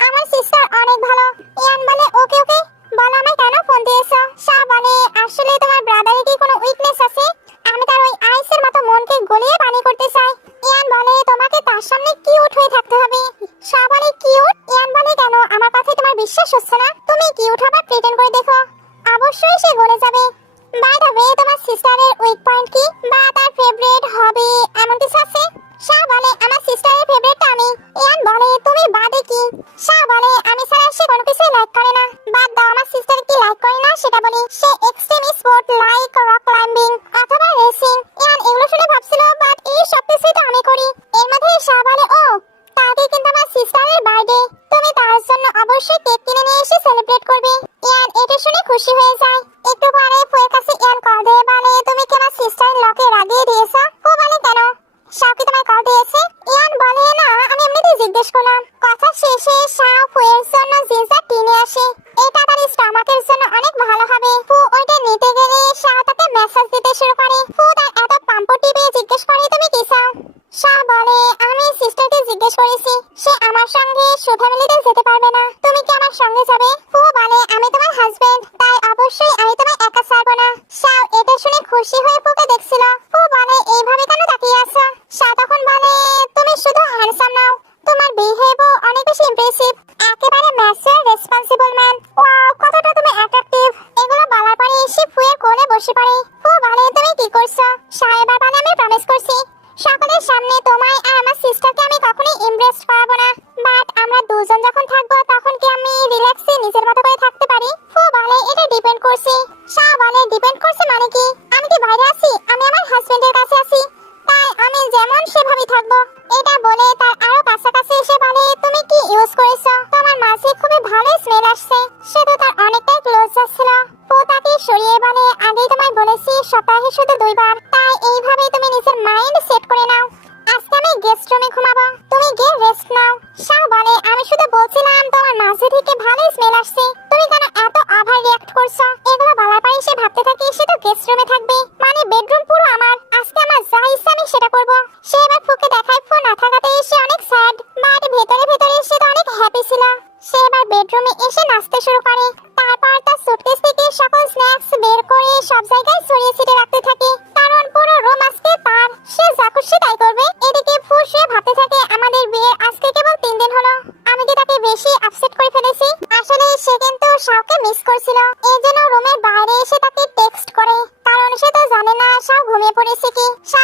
আমার সিস্টার অনেক ভালো। ইয়ান বলে ওকে ওকে, বলো আমায় কেন ফোন দিয়েছো। শাহ বলে আসলে তোমার ব্রাদারে কি কোনো উইকনেস আছে, আমি তার ওই আইসের মতো মনকে গলিয়ে পানি করতে চাই। ইয়ান বলে তোমাকে তার সামনে কিউট হয়ে থাকতে হবে। শাহ বলে কিউট? ইয়ান বলে কেন, আমার কথায় তোমার বিশ্বাস হচ্ছে না? তুমি কিউট হবার প্রিটেন্ড করে দেখো, অবশ্যই সে গলে যাবে। বাই দ্য ওয়ে তোমার সিস্টারের উইক পয়েন্ট কি, বা তার ফেভারিট হবি এমন কিছু আছে? শাহ বলে আমার সিস্টারের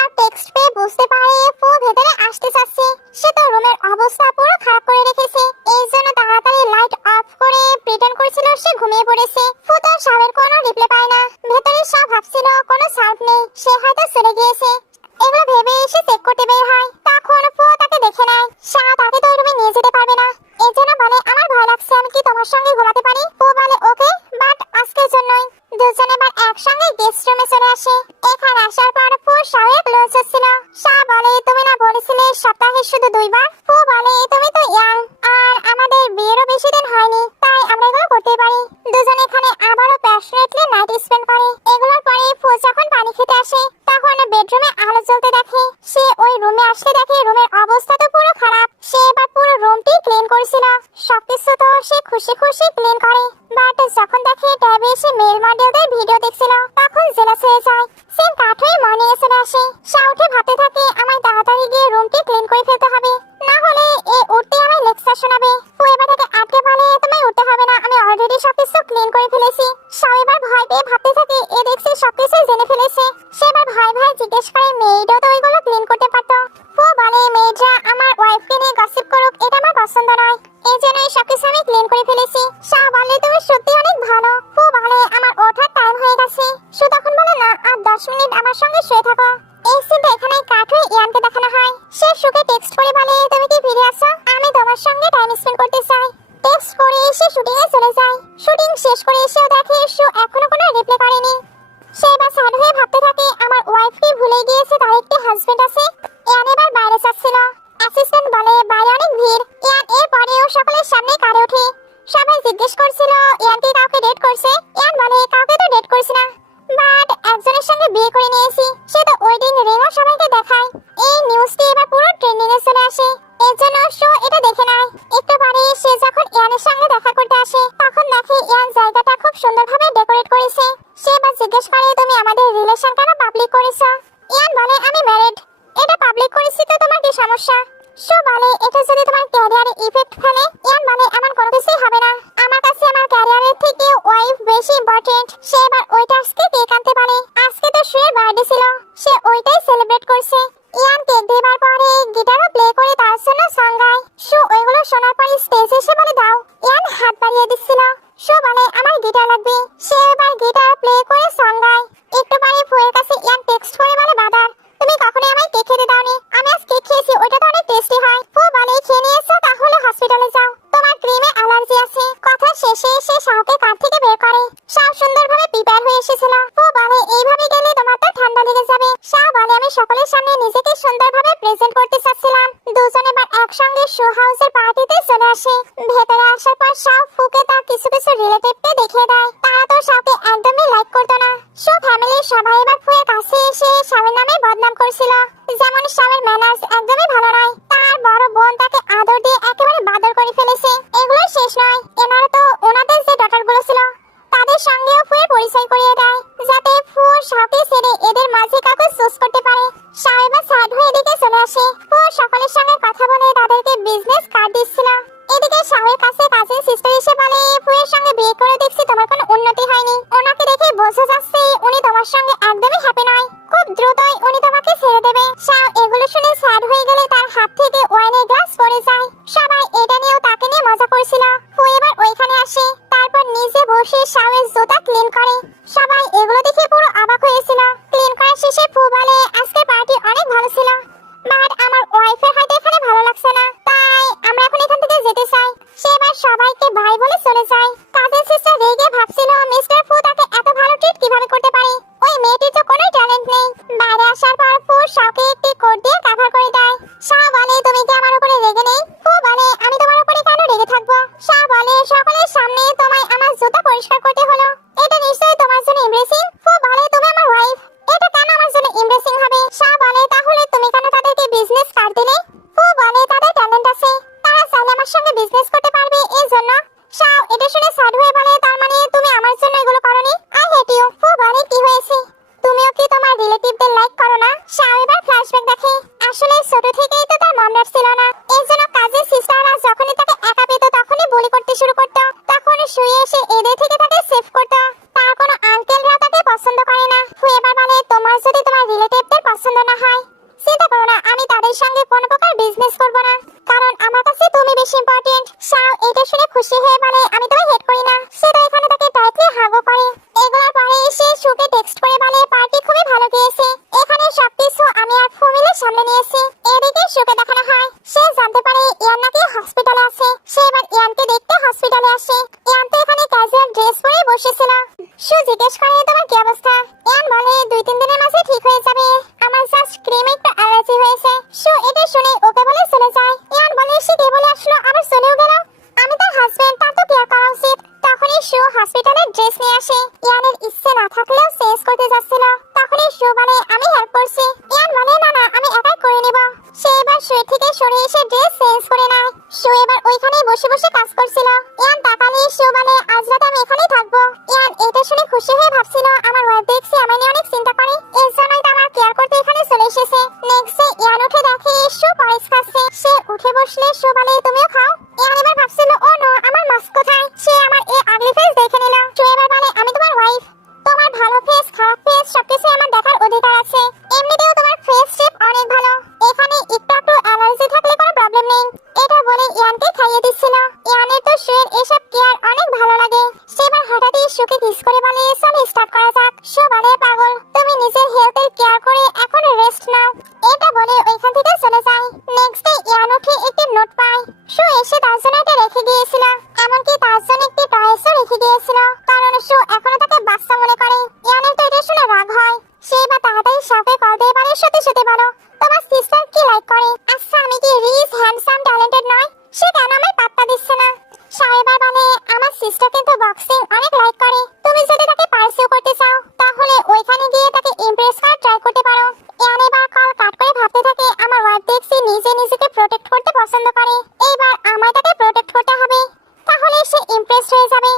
শাও টেক্সট পেয়ে বুঝতে পারে ফু ভেতরে আসতে চাচ্ছে। সে তো রুমের অবস্থা পুরো খারাপ করে রেখেছে, এই জন্য তাড়াতাড়ি লাইট অফ করে প্রিটেন্ড করছিল সে ঘুমিয়ে পড়েছে। ফু তো শাওয়ের কোনো রিপ্লাই পায় না। ভেতরে শাও ভাবছিল কোনো সাউন্ড নেই, সে হয়তো চলে গিয়েছে। এগুলো ভেবে এসে চেক করতে বের হয়, তখন ফু তাকে দেখে নেয়। শাও তাকে তো রুমে নিয়ে যেতে পারবে না, এই জন্য বলে আমার ভয় লাগছে, আমি কি তোমার সঙ্গে ঘুমাতে পারি? ফু বলে ওকে, বাট আজকের জন্যই। দুজন এবার একসঙ্গে গেস্ট রুমে চলে আসে। এখানে আসার পর ফু শাওয়ে ক্লোজ হচ্ছিল। শাও বলে তুমি না বলেছিলে সপ্তাহে শুধু 2 বার? ফু বলে তুমি তো ইয়াং, আর আমাদের বিয়েরও বেশি দিন হয়নি, তাই আমরা এগুলো করতেই পারি। দুজন এখানে আবারও প্যাশনেটলি নাইট স্পেন্ড করে। এগুলোর পরে ফু যখন পানি খেতে আসে তখন বেডরুমে আলো জ্বলতে দেখে। সে ওই রুমে আসলে দেখে রুমের অবস্থা তো পুরো খারাপ। সে এবার পুরো রুমটি ক্লিন করছিল। সবকিছু তো সে খুশি খুশি ক্লিন করে, বাট যখন দেখে ট্যাবে এসে মেল মডেলদের ভিডিও দেখছিল তখন জেলাস হয়ে যায়। সে কাঠ হয়ে মর্নিং এ চলে আসে। শাও উঠে ভাবতে থাকে আমায় তাড়াতাড়ি গিয়ে রুমটি ক্লিন করে ফেলতে হবে, না হলে এ উঠতে আমায় লেকচার শোনাবে। ফু এবার তাকে আটকে বলে তোমায় উঠতে হবে না, আমি অলরেডি সবকিছু ক্লিন করে ফেলেছি। শাও এবার ভয় পেয়ে ভাবতে থাকে এ দেখছি সবকিছু জেনে ফেলেছে। সে এবার ভয় ভয় জিজ্ঞেস করে মেয়েটাও তো ওইগুলো ক্লিন করতে পারতো। ফু বলে মেয়েটা আমার ওয়াইফকে নিয়ে গসিপ করুক, এটা আমার পছন্দ নয়, এই জন্যই সবকিছু আমি ক্লিন করে ফেলেছি। শাও বলে তুমি সত্যি অনেক ভালো। ফু বলে আমার ওঠার টাইম হয়ে গেছে। সে তখন বলে না, আর 10 মিনিট আমার সঙ্গে শুয়ে থাকো। এই সিনটা এখানে কাট হয়ে ইয়ানকে দেখানো হয়। সে সুখে টেক্সট করে বলে তুমি কি ফিরে আসো, আমি তোমার সঙ্গে টাইম স্পেন্ড করতে চাই। টেক্সট করে এসে শুটিং এ চলে যায়। শুটিং শেষ করে এসেও দেখে শু এখনো কোনো রিপ্লাই করেনি। সে এবার স্যাড হয়ে ভাবতে থাকে আমার ওয়াইফকে ভুলে গিয়েছে, তার একটি হাজবেন্ড আছে। ইয়ান এবার বাইরে যাচ্ছিল। অ্যাসিস্ট্যান্ট বলে বাইরে অনেক ভিড়। ইয়ান এর পরেও সকলের সামনে কারে ওঠে। সবাই জিজ্ঞেস করছিল ইয়ান কি কাউকে ডেট করছে। ইয়ান বলে কাউকে তো ডেট করছি না, বাট একজনের সঙ্গে বিয়ে করে নিয়েছি। সে তো ওয়েডিং রিংও সবাইকে দেখায়। এই নিউজটি এবার পুরো ট্রেন্ডিং এ চলে আসে, এর জন্য শো এটা দেখে নেয়। একটু পরে সে যখন ইয়ানের সঙ্গে দেখা করতে আসে তখন দেখে ইয়ান জায়গাটা খুব সুন্দরভাবে ডেকোরেট করেছে। সে এবার জিজ্ঞেস করে তুমি আমাদের রিলেশন কেন পাবলিক করেছো? ইয়ান বলে আমি ম্যারিড, এটা পাবলিক করেছি তো তোমার কি সমস্যা? শো বলে এটা যদি তোমার ক্যারিয়ারে ইফেক্ট ফেলে। ইয়ান বলে আমার কোনো কিছুই হবে না, আমার কাছে আমার ক্যারিয়ারের থেকে ওয়াইফ বেশি ইম্পর্টেন্ট। সে এবার ওইটার্সকে কেক আনতে পারে। আজকে তো শুয়ের বার্থডে ছিল, সে ওইটাই সেলিব্রেট করছে। ইয়ান কেক দেবার পরে গিটারও প্লে করে তার জন্য সং গায়। শো ওইগুলো শোনার পরে স্টেজে এসে বলে দাও। ইয়ান হাত বাড়িয়ে দিচ্ছিল। শো বলে আমার গিটার লাগবে। সে এবার গিটার প্লে করে সং গায়। একটু পরে ফুয়ের কাছে ইয়ান টেক্সট করে বলে বাদার তুমি কখনোই আমায় কেক খেতে দাওনি, আমি আজ কেক খেয়েছি, ওটা তো অনেক টেস্টি হয়। ফু বলে খেয়ে নিয়েছো, তাহলে হসপিটালে যাও, তোমার ক্রিমে অ্যালার্জি আছে। কথা শেষে সে শাওকে কার থেকে বের করে। শাও সুন্দরভাবে প্রিপেয়ার হয়ে এসেছিল। ফু বলে এইভাবে গেলে তোমার তো ঠান্ডা লেগে যাবে। শাও বলে আমি সকলের সামনে নিজেকে সুন্দরভাবে প্রেজেন্ট করতে চাচ্ছিলাম। দুজন এবার একসঙ্গে শো হাউসের পার্টিতে চলে আসে। ভেতরে আসার পর শাও ফুকে তার কিছু কিছু রিলেটিভকে দেখিয়ে দেয়। তারা তো শাওকে একদমই লাইক করতো না। শো ফ্যামিলির সবাই এবার ফুয়ের কাছে এসে শাওয়ের নামে বদনাম করছিল, যেমন শাওয়ের ম্যানার্স একদমই ভালো নয়। তার বড় বোন তাকে আদর দিয়ে একেবারে বাদর করে ফেলেছে। এগুলোই শেষ নয়, এনারা তো ওনাদের যে ডটার গুলো ছিল তাদের সঙ্গেও ফুয়ের পরিচয় করিয়ে দেয়, যাতে ফু শাওকে ছেড়ে এদের মাঝে কাউকে চুজ করতে পারে। শাও এবার স্যাড হয়ে এদিকে চলে আসে। ফু সকলের সঙ্গে কথা বলে তাদেরকে বিজনেস কার্ড দিচ্ছিল। এদিকে শাওয়ের কাছে কাজিন সিস্টার এসে বলে ফুয়ের সঙ্গে বিয়ে করে দেখছি তোমার কোনো উন্নতি হয়নি, ওনাকে দেখে বোঝা যাচ্ছে উনি তোমার সঙ্গে একদমই হ্যাপি নয়, খুব দ্রুতই উনি তোমাকে ছেড়ে দেবে। শাও এগুলো শুনে স্যাড হয়ে গেলে তার হাত থেকে ওয়াইনের গ্লাস পড়ে যায়। সবাই এটা নিয়েও তাকে নিয়ে মজা করছিল। ফু এবার ওইখানে আসে, তারপর নিজে বসে শাওয়ের জুতা ক্লিন করে। সবাই এগুলো দেখে পুরো অবাক হয়েছিল। ক্লিন করার শেষে ফু বলে আজকের পার্টি অনেক ভালো ছিল, বাট আমার ওয়াইফের হাতে ফিটনেস করব না, কারণ আমার কাছে তুমি বেশি ইম্পর্টেন্ট। শাও এটা শুনে খুশি হয়ে বলে আমি তোমায় হেট করি না। সে তো এখানে তাকে ডাইরেক্টলি হাগও করে। এগুলোর পরে এসে সুকে টেক্সট করে বলে পার্টি খুবই ভালো গিয়েছে, এখানে সবকিছু আমি আর ফু মিলে সামলে নিয়েছি। এদিকে সুকে দেখানো হয় সে জানতে পারে ইয়ান নাকি হসপিটালে আছে। সে এবার ইয়ানকে দেখতে হসপিটালে আসে। ইয়ান তো এখানে ক্যাজুয়াল ড্রেস পরে বসেছিল। সু জিজ্ঞেস করে তোমার কি অবস্থা? ইয়ান বলে 2-3 দিনের মাঝে ঠিক হয়ে যাবে, আমার জাস্ট ক্রিমে একটু অ্যালার্জি হয়েছে। সু এটা শুনে ওকে বলে চলে যায়। ইয়ান বলে সে কে বলে আসলো আবার চলেও গেল, আমি তার হাজবেন্ড, তার তো কেয়ার করা উচিত। তখনই সু হসপিটালের ড্রেস নিয়ে আসে। ইয়ানের ইচ্ছে না থাকলেও চেঞ্জ করতে যাচ্ছিল। তখনই সু বলে আমি হেল্প করছি। ইয়ান বলে না না আমি একাই করে নেব। সে এবার শুয়ে থেকে সরে এসে ড্রেস চেঞ্জ করে নেয়। সু এবার ওইখানেই বসে বসে কাজ করছিল। ইয়ান তাকালে সু বলে আজ রাতে আমি এখানেই থাকবো। ইয়ান এটা শুনে খুশি হয়ে ভাবছিল আমার ওয়াইফ দেখছি আমায় নিয়ে অনেক চিন্তা করে, এর জন্যই তো আমার কেয়ার করতে এখানে চলে এসেছে। নেক্সট ডে ইয়ান উঠে দেখে সু পরেস খাচ্ছে। সে উঠে বসলে সু বলে তুমিও খাও। ইয়ান এবার ভাবছিল ও নো আমার মাস্ক কোথায়। সে আমার এই আগলি ফেস দেখে নিল। সু এবার বলে আমি তোমার ওয়াইফ, তোমার ভালো ফেস খারাপ ফেস সবকিছু আমার দেখার অধিকার আছে। এমনিতেও তোমার ফেস শেপ অনেক ভালো, এখানে একটু একটু অ্যালার্জি থাকলে কোনো প্রবলেম নেই। এটা বলে ইয়ানকে খাইয়ে দিচ্ছিল। ইয়ানের তো শুয়ের এসব কেয়ার অনেক ভালো লাগে। সে এবার হঠাৎই সুকে কিস করে বলে চলো স্টার্ট করা যাক। সু বলে পাগল, তুমি নিজের হেলথের কেয়ার করে এখন রেস্ট নাও। এটা বলে ওইখান থেকে চলে যায়। নেক্সট ডে ইয়ান উঠে একটি নোট পায়। সু এসে তার জন্য এটা রেখে গিয়েছিল, এমনকি তার জন্য একটি টয়েসও রেখে গিয়েছিল, কারণ সু এখনো তাকে বাচ্চা মনে করে। ইয়ানের তো এটা শুনে রাগ হয়। সে এবার তাড়াতাড়ি শাওকে কল দিয়ে বলে সত্যি সত্যি বলো তোমার সিস্টার কি লাইক করে। আচ্ছা আমি কি রিচ হ্যান্ডসাম ট্যালেন্টেড নয়? সে কেন আমায় পাত্তা দিচ্ছে না? শাও এবার বলে আমার সিস্টার কিন্তু বক্সিং অনেক লাইক করে, তুমি যদি তাকে পার্সিউ করতে চাও তাহলে ওইখানে গিয়ে তাকে ইমপ্রেস করার ট্রাই করতে পারো। ইয়ান এবার কল কাট করে ভাবতে থাকে আমার ওয়াইফ দেখছি নিজে নিজেকে প্রোটেক্ট করতে পছন্দ করে, এইবার আমায় তাকে প্রোটেক্ট করতে হবে, তাহলে সে ইমপ্রেসড হয়ে যাবে।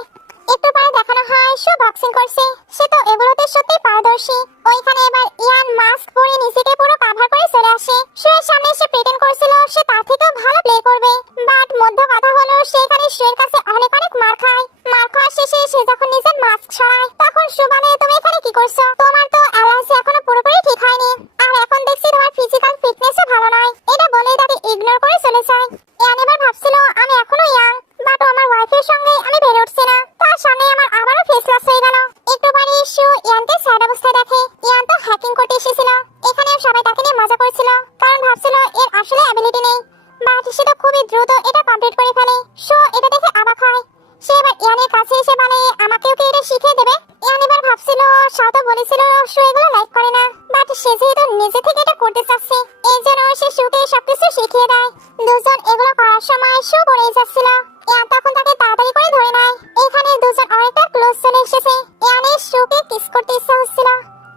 একটু পরে দেখানো হয় সু বক্সিং করছে। সে তো এগুলোতে সত্যি পারদর্শী। ওইখানে এবার ইয়ান মাস্ক পরে নিজেকে পুরো কভার করে চলে আসে। শুয়ের সামনে সে প্রিটেন্ড করছিল সে তার থেকেও ভালো প্লে করবে, বাট মধ্য কথা হলো সে এখানে শুয়ের কাছে অনেক অনেক মার খায়। মার খাওয়ার শেষে সে যখন নিজের মাস্ক সরায় তখন সু বলে তুমি এখানে কি করছো? তোমার তো অ্যালার্জি এখনো পুরোপুরি ঠিক হয়নি, আর এখন দেখছি তোমার ফিজিক্যাল ফিটনেসও ভালো নয়। এটা বলেই তাকে ইগনোর করে চলে যায়। ইয়ান এবার ভাবছিল আমি এখনো ইয়াং, বাট আমার ওয়াইফের সঙ্গে আমি বেড়ে উঠছি না, তার সামনে আমার আবারও ফেস লস হয়ে গেল। একটু পরে সু ইয়ানকে স্যাড অবস্থায় দেখে। ইয়ান তো হ্যাকিং করতে এসেছিল, এখানে সবাই তাকে নিয়ে মজা করছিল, কারণ ভাবছিল এর আসলে অ্যাবিলিটি নেই, বাট সে তো খুবই দ্রুত এটা কমপ্লিট করে ফেলে। সু এটা দেখে অবাক হয়। সে এবার ইয়ানের কাছে এসে বলে আমাকেও কি এটা শিখিয়ে দেবে? ইয়ান এবার ভাবছিল শাও তো বলেছিল সু এগুলো লাইক করে না, বাট সে যেহেতু নিজে থেকে এটা করতে চাচ্ছে এই জন্য সে সুকে সবকিছু শিখিয়ে দেয়। দুজন এগুলো করার সময় সু পড়ে যাচ্ছিল। ইয়ান তখন তাকে তাড়াতাড়ি করে ধরে নেয়। এখানে দুজন অনেকটা ক্লোজ চলে এসেছে। ইয়ানের সুকে কিস করতে ইচ্ছা হচ্ছিল,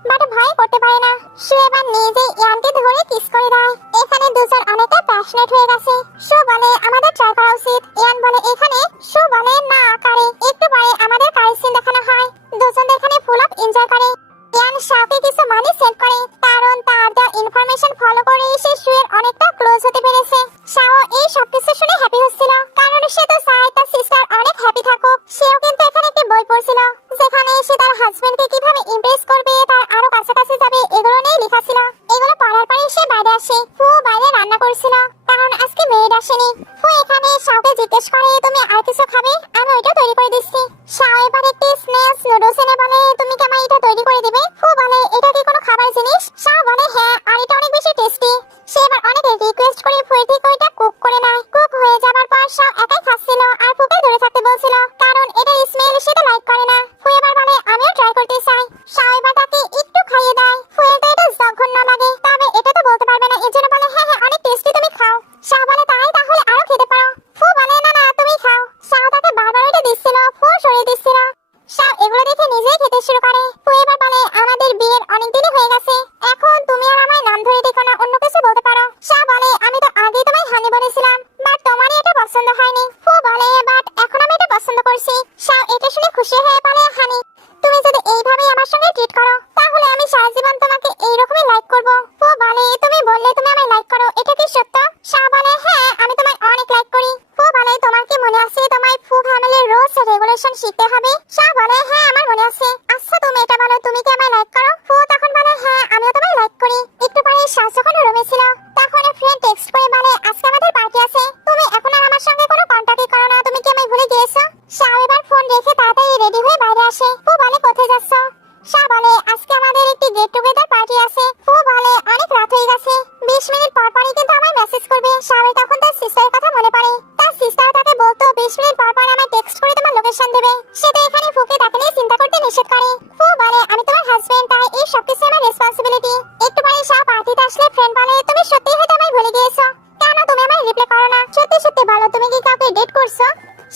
বাট ভয় করতে পারে না। সু এবার নিজে ইয়ানকে ধরে কিস করে দেয়। এখানে দুজন অনেকটা প্যাশনেট হয়ে গেছে। সু বলে আমাদের ট্রাই করা উচিত। ইয়ান বলে এখানে। সু বলে না কারে। একটু পরে আমাদের কারের সিন দেখানো হয়। দুজন এখানে ফুল অফ এনজয় করে। ইয়ান শাওকে কিছু মানি সেন্ড করে, কারণ তার দেওয়া ইনফরমেশন ফলো করে সে শুয়ের অনেকটা ক্লোজ হতে পেরেছে। শাও এই সবকিছু শুনে হ্যাপি হচ্ছিল, কারণ সে তো চায় তার সিস্টার অনেক হ্যাপি থাকুক। সেও কিন্তু এখানে একটি বই পড়ছিল যেখানে সে তার হাজবেন্ডকে কিভাবে ইমপ্রেস করবে, তার আরো কাছাকাছি যাবে, এগুলো নিয়ে লেখা ছিল। এগুলো পড়ার পরে সে বাইরে আসে। ফু বাইরে রান্না করছিল, কারণ আজকে মেয়েড আসেনি। ফু এখানে শাওকে জিজ্ঞেস করে তুমি আর কিছু খাবে? আমি ওইটা তৈরি করে দিচ্ছি। শাও এবার একটি স্ন্যাক্স নুডলস এনে বলে তুমি কি আমায় এটা তৈরি করে দিবে? ফু বলে এটা কি কোনো খাবার জিনিস? শাও বলে হ্যাঁ, আর এটা অনেক বেশি টেস্টি। সে এবার অনেক রিকোয়েস্ট করে ফুয়ের থেকে ওইটা কুক করে নেয়। কুক হয়ে যাবার পর শাও একাই খাচ্ছিল আর ফুকে ধরে থাকতে বলছিল, কারণ এটা স্মেল সে তো লাইক করে না। ফু এবার বলে আমিও ট্রাই করতে চাই। শাও এবার তাকে একটু খাইয়ে দেয়। ফুয়ের তো এটা জঘন্য লাগে, তবে এটা তো বলতে পারবে না, এজন্য বলে হ্যাঁ হ্যাঁ অনেক টেস্টি, তুমি খাও। শাও বলে তাই তাহলে আরো খেতে পারো। ফু বলে না না তুমি খাও। শাও তাকে বারবার এটা দিচ্ছিল, ফু সরিয়ে দিচ্ছিল। শাও এগুলো দেখে নিজেই খেতে শুরু করে। ফু এবার বলে আমাদের বিয়ের অনেক দিনই হয়ে গেছে, এখন তুমি আর আমায় নাম ধরে ডেকো না, অন্য কিছু বলতে পারো। শাও বলে আমি তো আগেই তোমায় হানি বলেছিলাম, বাট তোমারই এটা পছন্দ হয়নি। ফু বলে বাট এখন আমি এটা পছন্দ করছি। শাও এটা শুনে খুশি হয়ে বলে হানি তুমি যদি এইভাবেই আমার সঙ্গে ট্রিট করো তাহলে আমি সারা জীবন তোমাকে এইরকমই লাইক করব। ফু বলে তুমি বললে তুমি আমায় লাইক করো, এটা কি সত্য? শাও বলে হ্যাঁ আমি তোমায় অনেক লাইক করি। ফু বলে তোমার কি মনে আছে তোমায় ফু ফ্যামিলির রুলস রেগুলেশন শিখতে হবে? শাও বলে হ্যাঁ আমার মনে আছে। আচ্ছা তুমি এটা বলো তুমি কি আমায় লাইক করো? ফু তখন বলে হ্যাঁ আমিও তোমায় লাইক করি। একটু পরে শাও যখন রুমে ছিল তখন ফ্রেন্ড টেক্সট করে বলে আজকে মিনিট পর পরই কিন্তু আমায় মেসেজ করবে। শাওন তখন তার সিস্টারের কথা মনে পড়ে। তার সিস্টার তাকে বলতো 20 মিনিট পর পর আমায় টেক্সট করে তোমার লোকেশন দেবে। সে তো এখানে ফুকে তাকে নিয়ে চিন্তা করতে নিষেধ করে। ফু বলে আমি তোমার হাজবেন্ড, তাই এই সবকিছু আমার রেসপন্সিবিলিটি। একটু পরে শাও পার্টিতে আসলে ফ্রেন্ড বলে তুমি সত্যিই হয়তো আমায় ভুলে গিয়েছো, কেন তুমি আমায় রিপ্লাই করো না? সত্যি সত্যি বলো তুমি কি কাউকে ডেট করছো?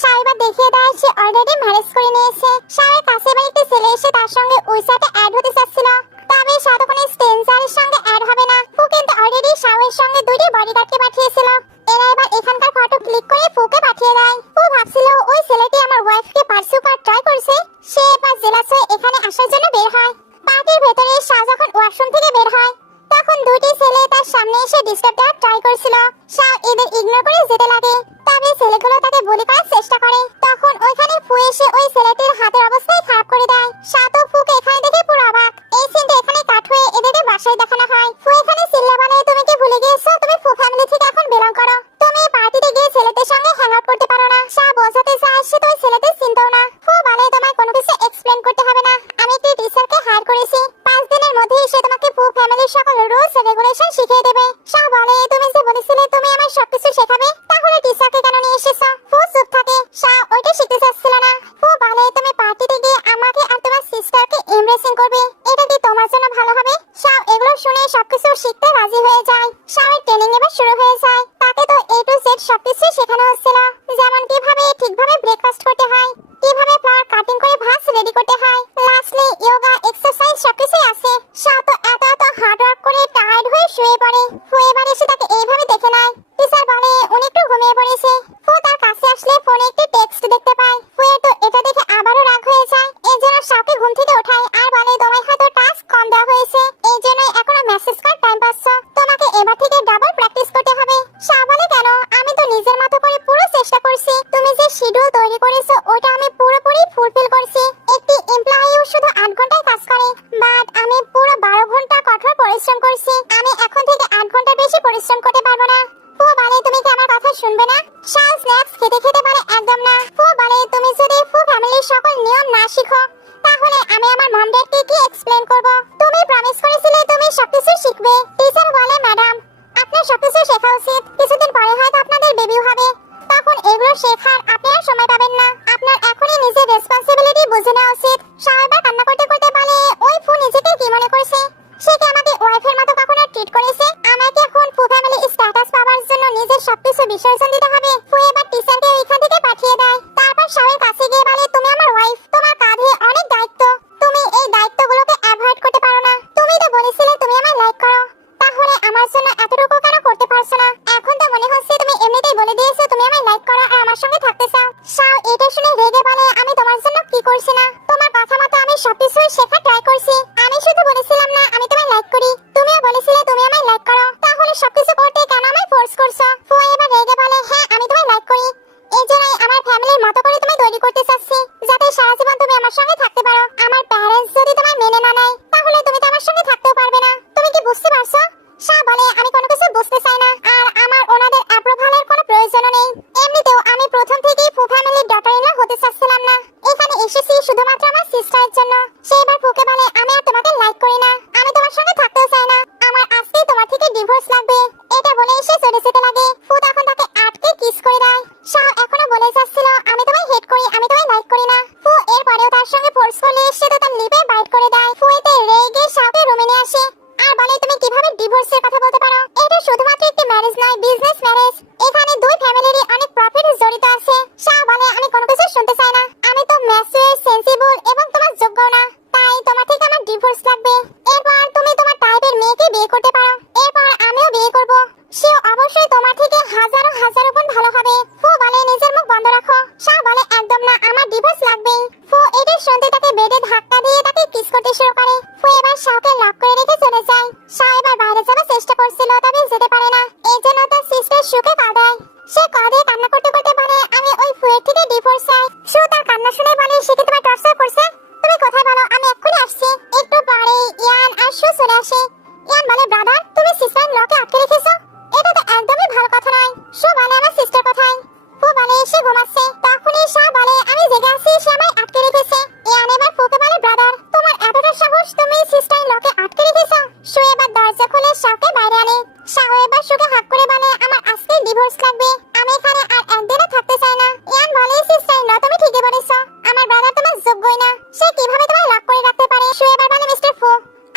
শাও এবার দেখিয়ে দেয় সে অলরেডি ম্যারেজ করে নিয়েছে। শাওয়ের কাছে এবার একটি ছেলে এসে তার সঙ্গে ওই সাইটে অ্যাড হতে চাচ্ছিল, তবে শাও তখন স্টেঞ্জারের সঙ্গে অ্যাড হবে না। ফু কিন্তু অলরেডি শাওয়ের সঙ্গে দুইটি বডিগার্ডকে পাঠিয়েছিল। এরা এবার এখানকার ফটো ক্লিক করে ফুকে পাঠিয়ে দেয়। ফু ভাবছিল ওই ছেলেটি আমার ওয়াইফকে পার্সিউ করার ট্রাই করছে। সে এবার জেলাস হয়ে এখানে আসার জন্য বের হয়। পার্টির ভেতরে শাও যখন ওয়াশরুম থেকে বের হয় তখন দুটি ছেলে তার সামনে এসে ডিস্টার্ব দেওয়ার ট্রাই করছিল। শাও এদের ইগনোর করে যেতে লাগে, তবে ছেলেগুলো তাকে বুলি করার চেষ্টা করে। তখন ওইখানে ফু এসে ওই ছেলেটির হাতের অবস্থাই খারাপ করে দেয়। শাও তো ফুকে এখানে দেখে পুরো অবাক। এই সিনটা এখানে কাট হয়ে এদেরকে বাসায় দেখানো হয়। ফু এখানে চিল্লা মানে তুমি কি ভুলে গিয়েছো তুমি ফু ফ্যামিলি থেকে এখন বিলং করো, তুমি পার্টিতে গিয়ে ছেলেদের সঙ্গে হ্যাং আউট করতে পারো না। শাও বোঝাতে চায় সে তো ওই ছেলেদের চিন্তাও না। ফু বলে তোমায় কোনো কিছু এক্সপ্লেন করতে হবে না, আমি একটি টিচারকে হায়ার করেছি, 5 দিনের মধ্যেই সে তোমাকে ফু ফ্যামিলির সকল রুলস রেগুলেশন শিখিয়ে দেবে। শাও বলে তুমি যে বলেছিলে তুমি আমায় সবকিছু শেখাবে, তাহলে টিচারকে কেন নিয়ে এসেছো? ফু চুপ থাকে, শাও ওইটা শিখতে চাচ্ছিল না। ফু বলে তুমি পার্টিতে গিয়ে আমাকে আর তোমার সিস্টারকে এমব্রেসিং করবে, এটা কি তোমার জন্য ভালো হবে? শাও এগুলো শুনে সবকিছু শিখতে রাজি হয়ে যায়। শাওয়ের ট্রেনিং এবার শুরু হয়ে যায়। তাকে তো A to Z সবকিছু শেখানো হচ্ছিল, যেমন কিভাবে ঠিকভাবে ব্রেকফাস্ট করতে হয়, কিভাবে ফ্লাওয়ার কাটিং করে ভাস রেডি করতে হয়, লাস্টলি যোগা এক্সারসাইজ সবকিছুই আছে। শাও তো এত হার্ড ওয়ার্ক করে টায়ার্ড হয়ে শুয়ে পড়ে। ফু এবার এসে তাকে এইভাবে দেখে নেয়। টিচার বলে উনি একটু ঘুমিয়ে পড়েছে। ফু তার কাছে আসলে ফোনে একটি টেক্সট দেখতে পায়। ফু তো এটা দেখে আবারও রাগ হয়ে যায়। এই জন্য শাওকে ঘুম থেকে ওঠায় আর বলে তোমায় হয়তো টাস্ক কম দেওয়া হয়েছে, এই জন্যই এখনো মেসেজ করার টাইম পাচ্ছ, তোমাকে এবার থেকে ডাবল প্র্যাকটিস করতে হবে। শাও বলে কেন, আমি তো নিজের মতো করে পুরো চেষ্টা করছি, তুমি যে শিডিউল তৈরি করেছো ওটা আমি পুরোপুরি ফুলফিল করছি। একটি এমপ্লয়িও শুধু 8 ঘন্টায় কাজ করে, বাট আমি পুরো 12 ঘন্টা কঠোর পরিশ্রম করছি, আমি এখন থেকে 8 ঘন্টা বেশি পরিশ্রম করতে পারবো না। ফু বলে তুমি কি আমার কথা শুনবে না? শাও স্ন্যাক্স খেতে খেতে বলে একদম না। ফু বলে তুমি যদি ফু ফ্যামিলির সকল নিয়ম না শিখো তাহলে আমি আমার মম ড্যাডকে কি এক্সপ্লেইন করব? তুমি প্রমিস করেছিলে তুমি সবকিছু শিখবে। টিচার বলে ম্যাডাম আপনার সবকিছু শেখা উচিত, কিছুদিন পরে হয়তো আপনাদের বেবিও হবে, তখন এগুলো শেখার আপনি আর সময় পাবেন না, আপনার এখনই নিজের রেসপন্সিবিলিটি বুঝে নেওয়া উচিত। শাও এবার কান্না করতে করতে বলে ওই ফু নিজেকে কি মনে করছে? সে কি আমাকে ওয়াইফের মতো কখনো ট্রিট করেছে? আমাকে এখন ফু ফ্যামিলি স্ট্যাটাস পাওয়ার জন্য নিজের সবকিছু বিসর্জন দিতে হবে? ফু এবার টিচারকে ওইখান থেকে পাঠিয়ে দেয়। তারপর শাওয়ের কাছে গিয়ে বলে তুমি আমার ওয়াইফ, তোমার কাঁধে অনেক দায়িত্ব, তুমি এই দায়িত্বগুলোকে অ্যাভয়েড করতে পারো না। তুমি তো বলেছিলে তুমি আমায় লাইক করো, তাহলে আমার জন্য এতটুকু কেন করতে পারছো না? এখন তো মনে হচ্ছে তুমি এমনিতেই বলে দিয়েছো তুমি আমায় লাইক করো আর আমার সঙ্গে থাকতে চাও। শাও এটা শুনে রেগে বলে আমি তোমার জন্য কি করছি না, তোমার কথা মতো আমি সবকিছুই শেখা ট্রাই করছি, আমি শুধু বলেছিলাম না আমি তোমায় লাইক করি, তুমিও বলেছিলে তুমি আমায় লাইক করো, তাহলে সবকিছু করতে কেন আমায় ফোর্স করছো? ফু এবার রেগে বলে হ্যাঁ আমি তোমায় লাইক করি, এই জন্যই আমার ফ্যামিলির মতো করে তোমায় তৈরি করতে চাচ্ছি, যাতে সারা জীবন তুমি আমার সঙ্গে থাকতে পারো। আমার প্যারেন্টস যদি তোমায় মেনে না নেয় তাহলে তুমি তো আমার সঙ্গে থাকতেও পারবে না, তুমি কি বুঝতে পারছো? শাও বলে আমি কোনো কিছু বুঝতে চাই না, আর আমার ওনাদের অ্যাপ্রুভালের কোনো প্রয়োজনও নেই, এমনিতেও আমি প্রথম থেকেই ফু ফ্যামিলির ডটার ইন ল হতে চাচ্ছিলাম না, এখানে এসেছি শুধুমাত্র আমার সিস্টারের জন্য। সে এবার ফুকে বলে আমি আর তোমাকে লাইক করি না, আমি তোমার সঙ্গে থাকতেও চাই না, আমার আজকেই তোমার থেকে ডিভোর্স লাগবে। এটা বলে এসে চলে যেতে লাগে। ফু তখন তাকে আটকে কিস করে দেয়। শাও এখনো বলে যাচ্ছিল আমি তোমায় হেট করি, আমি তোমায় লাইক করি না। ফু এরপরেও তার সঙ্গে ফোর্সফুলি এসে তো তার লিপে বাইট করে দেয়। ফু এতে রেগে শাওকে রুমে নিয়ে আসে আর বলে তুমি কিভাবে ডিভোর্সের কথা বলতে পারো? এটা শুধুমাত্র একটি ম্যারেজ নয়, বিজনেস ম্যারেজ, এখানে দুই ফ্যামিলিরই অনেক প্রফিট জড়িত আছে। শাও বলে আমি কোনো কিছু শুনতে চাই না, আমি তো ম্যাচিউর, সেন্সিবল এবং তোমার যোগ্য না, তাই তোমার থেকে আমার ডিভোর্স লাগবে। এরপর তুমি তোমার টাইপের মেয়েকে বিয়ে করতে পারো, এরপর আমিও বিয়ে করব, সে অবশ্যই তোমার থেকে হাজারো হাজারো গুণ ভালো হবে। ফু বলে নিজের মুখ বন্ধ রাখো। শাও বলে একদম না, আমার ডিভোর্স লাগবে। ফু এটা শুনতে তাকে বেডে ধাক্কা দিয়ে তাকে কিস করতে শুরু করে। ফু এবার শাওকে লক করে রেখে চলে যায়। শাও এবার বাইরে যাওয়ার চেষ্টা করছিল তবে যেতে পারে না, এই জন্য তার সিস্টার সুকে কাঁদায়। সে কাঁদে কান্না করতে করতে বলে আমি ওই ফুয়ের থেকে ডিভোর্স চাই। সু তার কান্না শুনে বলে সে কি তোমায় টর্চার করছে? তুমি কোথায় বলো, আমি এক্ষুনি আসছি। একটু পরে ইয়ান আর সু চলে আসে। ইয়ান বলে ব্রাদার তুমি সিস্টার লকে আটকে রেখেছো, এটা তো একদমই ভালো কথা নয়। সু বলে আমার সিস্টার কোথায়? ফু বলে সে ঘুমাচ্ছে। তখনই শাও বলে আমি জেগে আছি, সে আমায় আটকে রেখেছে। ইয়ান এবার ফুকে বলে ব্রাদার তোমার এতটা সাহস, তুমি সিস্টার লকে আটকে রেখেছো? সু এবার দরজা খুলে শাওকে বাইরে আনে। শাও এবার সুখে হাক করে বলে আমার আজকে ডিভোর্স লাগবে, আমি এখানে আর একদিনও থাকতে চাই না। ইয়ান বলে সিস্টার না, তুমি ঠিকই বলেছো, আমার ব্রাদার তোমার যোগ্যই না, সে কিভাবে তোমায় লক করে রাখতে পারে। সু এবার বলে মিস্টার ফু,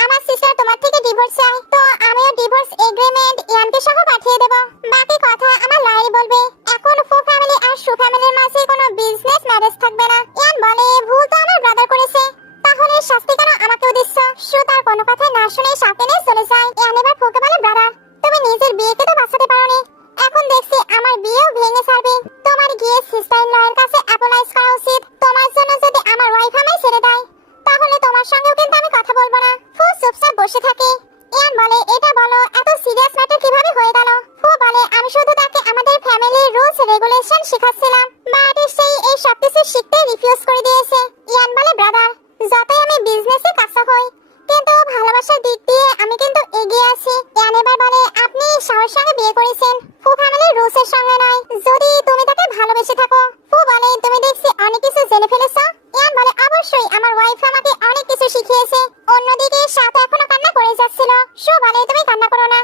আমার সিস্টার তোমার থেকে ডিভোর্স চাই, তো আমিও ডিভোর্স এগ্রিমেন্ট ইয়ানকে সহ পাঠিয়ে দেব, বাকি কথা আমার লয়ারই বলবে। এখন ফু ফ্যামিলি আর সু ফ্যামিলির মাঝে কোনো বিজনেস ম্যারেজ থাকবে না। ইয়ান বলে ভুল তো আমার ব্রাদার করেছে, তাহলে শাস্তি কেন আমাকেও দিচ্ছ? সু তার কোনো কথা না শুনে সাথে নিয়ে চলে যায়। ইয়ান এবার ফুকে বলে ব্রাদার, তুমি নিজের বিয়েকে তো বাঁচাতে পারোনি, এখন দেখছি আমার বিয়েও ভেঙে ছাড়বে, তোমার গিয়ে সিস্টার ইন লয়ের কাছে অ্যাপোলাইজ করা উচিত। তোমার জন্য যদি আমার ওয়াইফ আমায় ছেড়ে দেয় তাহলে তোমার সঙ্গেও কিন্তু আমি কথা বলবো না। ফু চুপচাপ বসে থাকে। ইয়ান বলে এটা বলো এত সিরিয়াস ম্যাটার কিভাবে হয়ে গেল? ফু বলে আমি শুধু তাকে আমাদের ফ্যামিলির রুলস রেগুলেশন শেখাচ্ছিলাম, বাট সেই এই সবকিছু শিখতে রিফিউজ করে দিয়েছে। ইয়ান বলে ব্রাদার, যতই আমি বিজনেসে কাঁচা হই কিন্তু ভালোবাসার দিক দিয়ে আমি কিন্তু এগিয়ে আছি। ইয়ান এবার বলে আপনি শাওর সঙ্গে বিয়ে করেছেন, ফু ফ্যামিলির রুলসের সঙ্গে নয়, যদি তুমি তাকে ভালোবেসে থাকো। ফু বলে তুমি দেখছি অনেক কিছু জেনে ফেলেছো। ইয়ান বলে অবশ্যই, আমার ওয়াইফ আমাকে অনেক কিছু শিখিয়েছে। অন্যদিকে সাথে এখনো কান্না করে যাচ্ছিল। সু বলে তুমি কান্না করো না,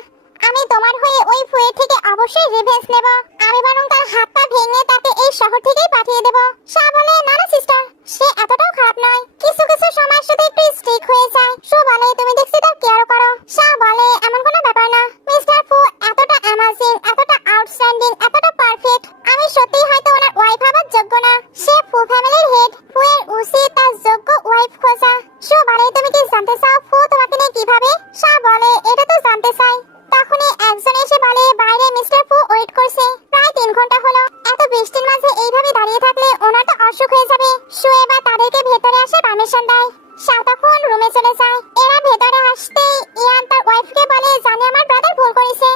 আমি তোমার হয়ে ওই ফুয়ের থেকে অবশ্যই রিভেঞ্জ নেব, আমি বরং তার হাত পা ভেঙে তাকে এই শহর থেকেই পাঠিয়ে দেব। সা বলে না না সিস্টার, সে এতটাও খারাপ নয়, কিছু কিছু সময় শুধু একটু স্ট্রিক হয়ে যায়। সু বলে তুমি দেখছি তার কেয়ার করো। সা বলে এমন কোনো ব্যাপার না, মিস্টার ফু এতটা অ্যামাজিং, এতটা আউটস্ট্যান্ডিং, এতটা পারফেক্ট, আমি সত্যিই হয়তো ওনার ওয়াইফ হবার যোগ্য না। সে ফু ফ্যামিলির হেড, ফুয়ের উচিত তার যোগ্য ওয়াইফ খোঁজা। সু বলে তুমি কি জানতে চাও ফু তোমাকে নিয়ে কিভাবে? সা বলে এটা তো জানতে চাই। তখনই একজন এসে বলে বাইরে মিস্টার ফু ওয়েট করছে, প্রায় 3 ঘন্টা হলো, এত বৃষ্টির মাঝে এইভাবে দাঁড়িয়ে থাকলে ওনার তো অসুখ হয়ে যাবে। সু এবার তাদেরকে ভেতরে আসে পারমিশন দেয়। সা তখন রুমে চলে যায়। এরা ভেতরে আসতেই ইয়ান তার ওয়াইফকে বলে জানি আমার ব্রাদার ভুল করেছে,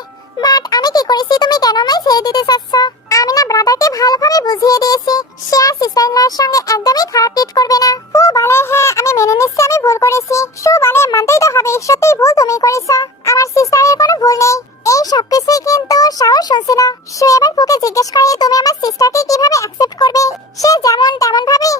বাট আমি কি করেছি তুমি কেন আমায় ছেড়ে দিতে চাচ্ছ? আমি না ব্রাদারকে ভালোভাবে বুঝিয়ে দিয়েছি সে আর সিস্টার ইন লয়ের সঙ্গে একদমই খারাপ ট্রিট করবে না। ফু বলে হ্যাঁ আমি মেনে নিচ্ছি আমি ভুল করেছি। সু বলে মানতেই তো হবে, সত্যিই ভুল তুমি করেছো, আমার সিস্টারের কোনো ভুল নেই। এই সবকিছুই কিন্তু শাও শুনছিল। সু এবার ফুকে জিজ্ঞেস করে তুমি আমার সিস্টারকে কিভাবে অ্যাকসেপ্ট করবে? সে যেমন তেমন ভাবে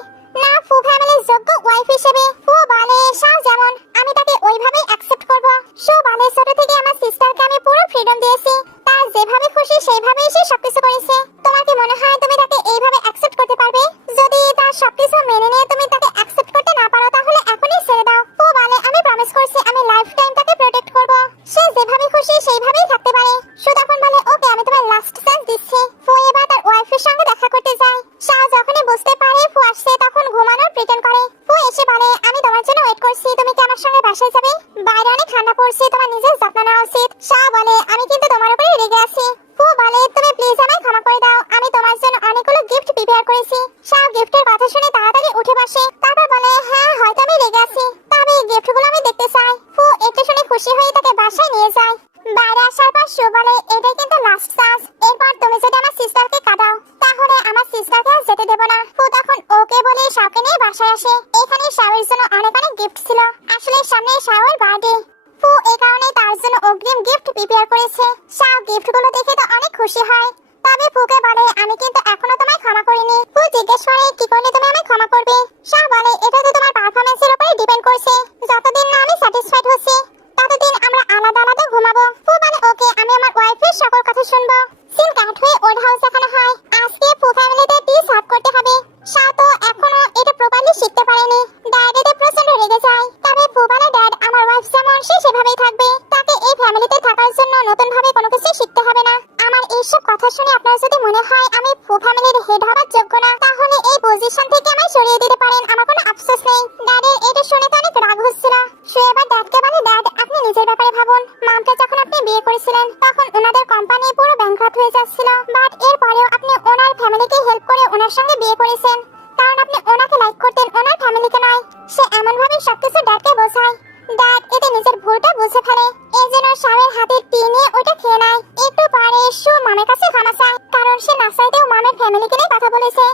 না ফু ফ্যামিলির যোগ্য ওয়াইফ হিসেবে? ফু বলে শাও যেমন আমি তাকে ওইভাবেই অ্যাকসেপ্ট করব। সু বলে ছোট থেকে আমার সিস্টারকে আমি পুরো ফ্রিডম দিয়েছি, তার যেভাবে খুশি সেইভাবেই সে সবকিছু করেছে। তোমার কি মনে হয় তুমি তাকে এইভাবে অ্যাকসেপ্ট করতে পারবে? যদি তার সবকিছু মেনে নিয়ে তুমি তাকে অ্যাকসেপ্ট করতে না পারো তাহলে এখনই ছেড়ে দাও। ফু বলে আমি প্রমিস করছি আমি লাইফ টাইম তাকে প্রোটেক্ট করব, সে যেভাবে খুশি সেইভাবেই থাকতে পারে। সু তখন বলে ওকে আমি তোমার লাস্ট চান্স দিচ্ছি। ফু এবার তার ওয়াইফের সঙ্গে দেখা করতে যায়। শাহ যখনই বুঝতে পারে ফু আসছে তখন ঘুমানোর প্রিটেন্ড করে। ফু এসে বলে আমি তোমার জন্য ওয়েট করছি, তুমি কি আমার সঙ্গে বাসায় যাবে? বাইরে অনেক ঠান্ডা পড়ছে, তোমার নিজের যত্ন নেওয়া উচিত। শাহ বলে আমি কিন্তু তোমার উপরে রেগে আছি। ফু বলে তুমি প্লিজ আমায় ক্ষমা করে দাও, আমি তোমার জন্য অনেকগুলো গিফট প্রিপেয়ার করেছি। শাহ গিফটের কথা শুনে তাড়াতাড়ি উঠে বসে, তারপর বলে হ্যাঁ হয়তো আমি রেগে আছি, তবে এই গিফটগুলো আমি দেখতে চাই। ফু এটা শুনে খুশি হয়ে তাকে বাসায় নিয়ে যায়। বাইরে আসার পর সু বলে এটাই কিন্তু লাস্ট চান্স, এরপর তুমি যদি আমার সিস্টারকে কাঁদাও তাহলে আমার সিস্টারকে আর যেতে দেব না। ফু তখন ওকে বলে শাওকে নিয়ে বাসায় আসে। এখানে শাওয়ের জন্য অনেক অনেক গিফট ছিল, আসলে সামনে শাওয়ের বার্থডে। ফু এই কারণে তার জন্য অগ্রিম গিফট প্রিপেয়ার করেছে। শাও গিফটগুলো দেখে তো অনেক খুশি হয়, তবে ফুকে বলে আমি কিন্তু এখনো তোমায় ক্ষমা করিনি। ফু জিজ্ঞেস করে কি করলে তুমি আমায় ক্ষমা করবে? শাও বলে এটা তো তোমার পারফরম্যান্সের উপরে ডিপেন্ড করছে, যতদিন না আমি স্যাটিসফাইড হচ্ছি ততদিন আমরা আলাদা আলাদা ঘুমাবো। ফু বলে ওকে আমি আমার ওয়াইফের সকল কথা শুনবো। সিন কাট হয়ে ওল্ড হাউস দেখানো হয়। আজকে ফু ফ্যামিলিতে টি সার্ভ করতে হবে। শাও তো এখনো এটা প্রপারলি শিখতে পারেনি। ড্যাড এতে প্রচন্ড রেগে যায়, তবে ফু বলে ড্যাড আমার ওয়াইফ যেমন সে সেভাবেই থাকবে, তাকে এই ফ্যামিলিতে থাকার জন্য নতুন ভাবে কোনো কিছু শিখতে হবে না। আমার এইসব কথা শুনে আপনার যদি মনে হয় আমি ফু ফ্যামিলির হেড হবার যোগ্য না তাহলে এই পজিশন থেকে আমায় সরিয়ে দিতে পারেন, আমার কোনো আফসোস নেই। ড্যাডের এটা শুনে তো অনেক রাগ হচ্ছিল। সে এবার ড্যাডকে বলে ড্যাড আপনি নিজের ব্যাপারে ভাবুন, মামকে যখন আপনি বিয়ে করেছিলেন তখন ওনাদের কোম্পানি পুরো ব্যাংকরাপ্ট হয়ে যাচ্ছিল, বাট এরপরেও আপনি ওনার ফ্যামিলিকে হেল্প করে ওনার সঙ্গে বিয়ে করেছেন, কারণ আপনি ওনাকে লাইক করতেন, ওনার ফ্যামিলিকে নয়। সে এমন ভাবে সবকিছু ড্যাডকে বোঝায়, ড্যাড এতে নিজের ভুলটা বুঝে ফেলে, এই জন্য শাওয়ের হাতে টি নিয়ে ওইটা খেয়ে নেয়। একটু পরে সু মামের কাছে ক্ষমা চায়, কারণ সে না চাইতেও মামের ফ্যামিলিকে নিয়ে কথা বলেছে।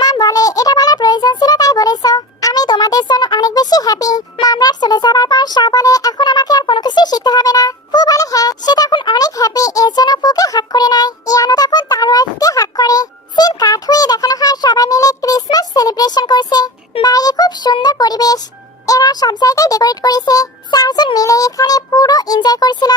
মাম বলে এটা বলার প্রয়োজন ছিল তাই বলেছো, আমি তোমাদের জন্য অনেক বেশি হ্যাপি। মামরার চলে যাবার পর শাহ বলে এখন আমাকে আর কোনো কিছু শিখতে হবে না। ফু বলে হ্যাঁ সে তখন অনেক হ্যাপি, এর জন্য ফুকে হাক করে নেয়। ইয়ানো তখন তার ওয়াইফকে হাক করে। সিন কাট হয়ে দেখানো হয় সবাই মিলে ক্রিসমাস সেলিব্রেশন করছে, বাইরে খুব সুন্দর পরিবেশ, এরা সব জায়গায় ডেকোরেট করেছে। 4 জন মিলে এখানে পুরো এনজয় করছিল।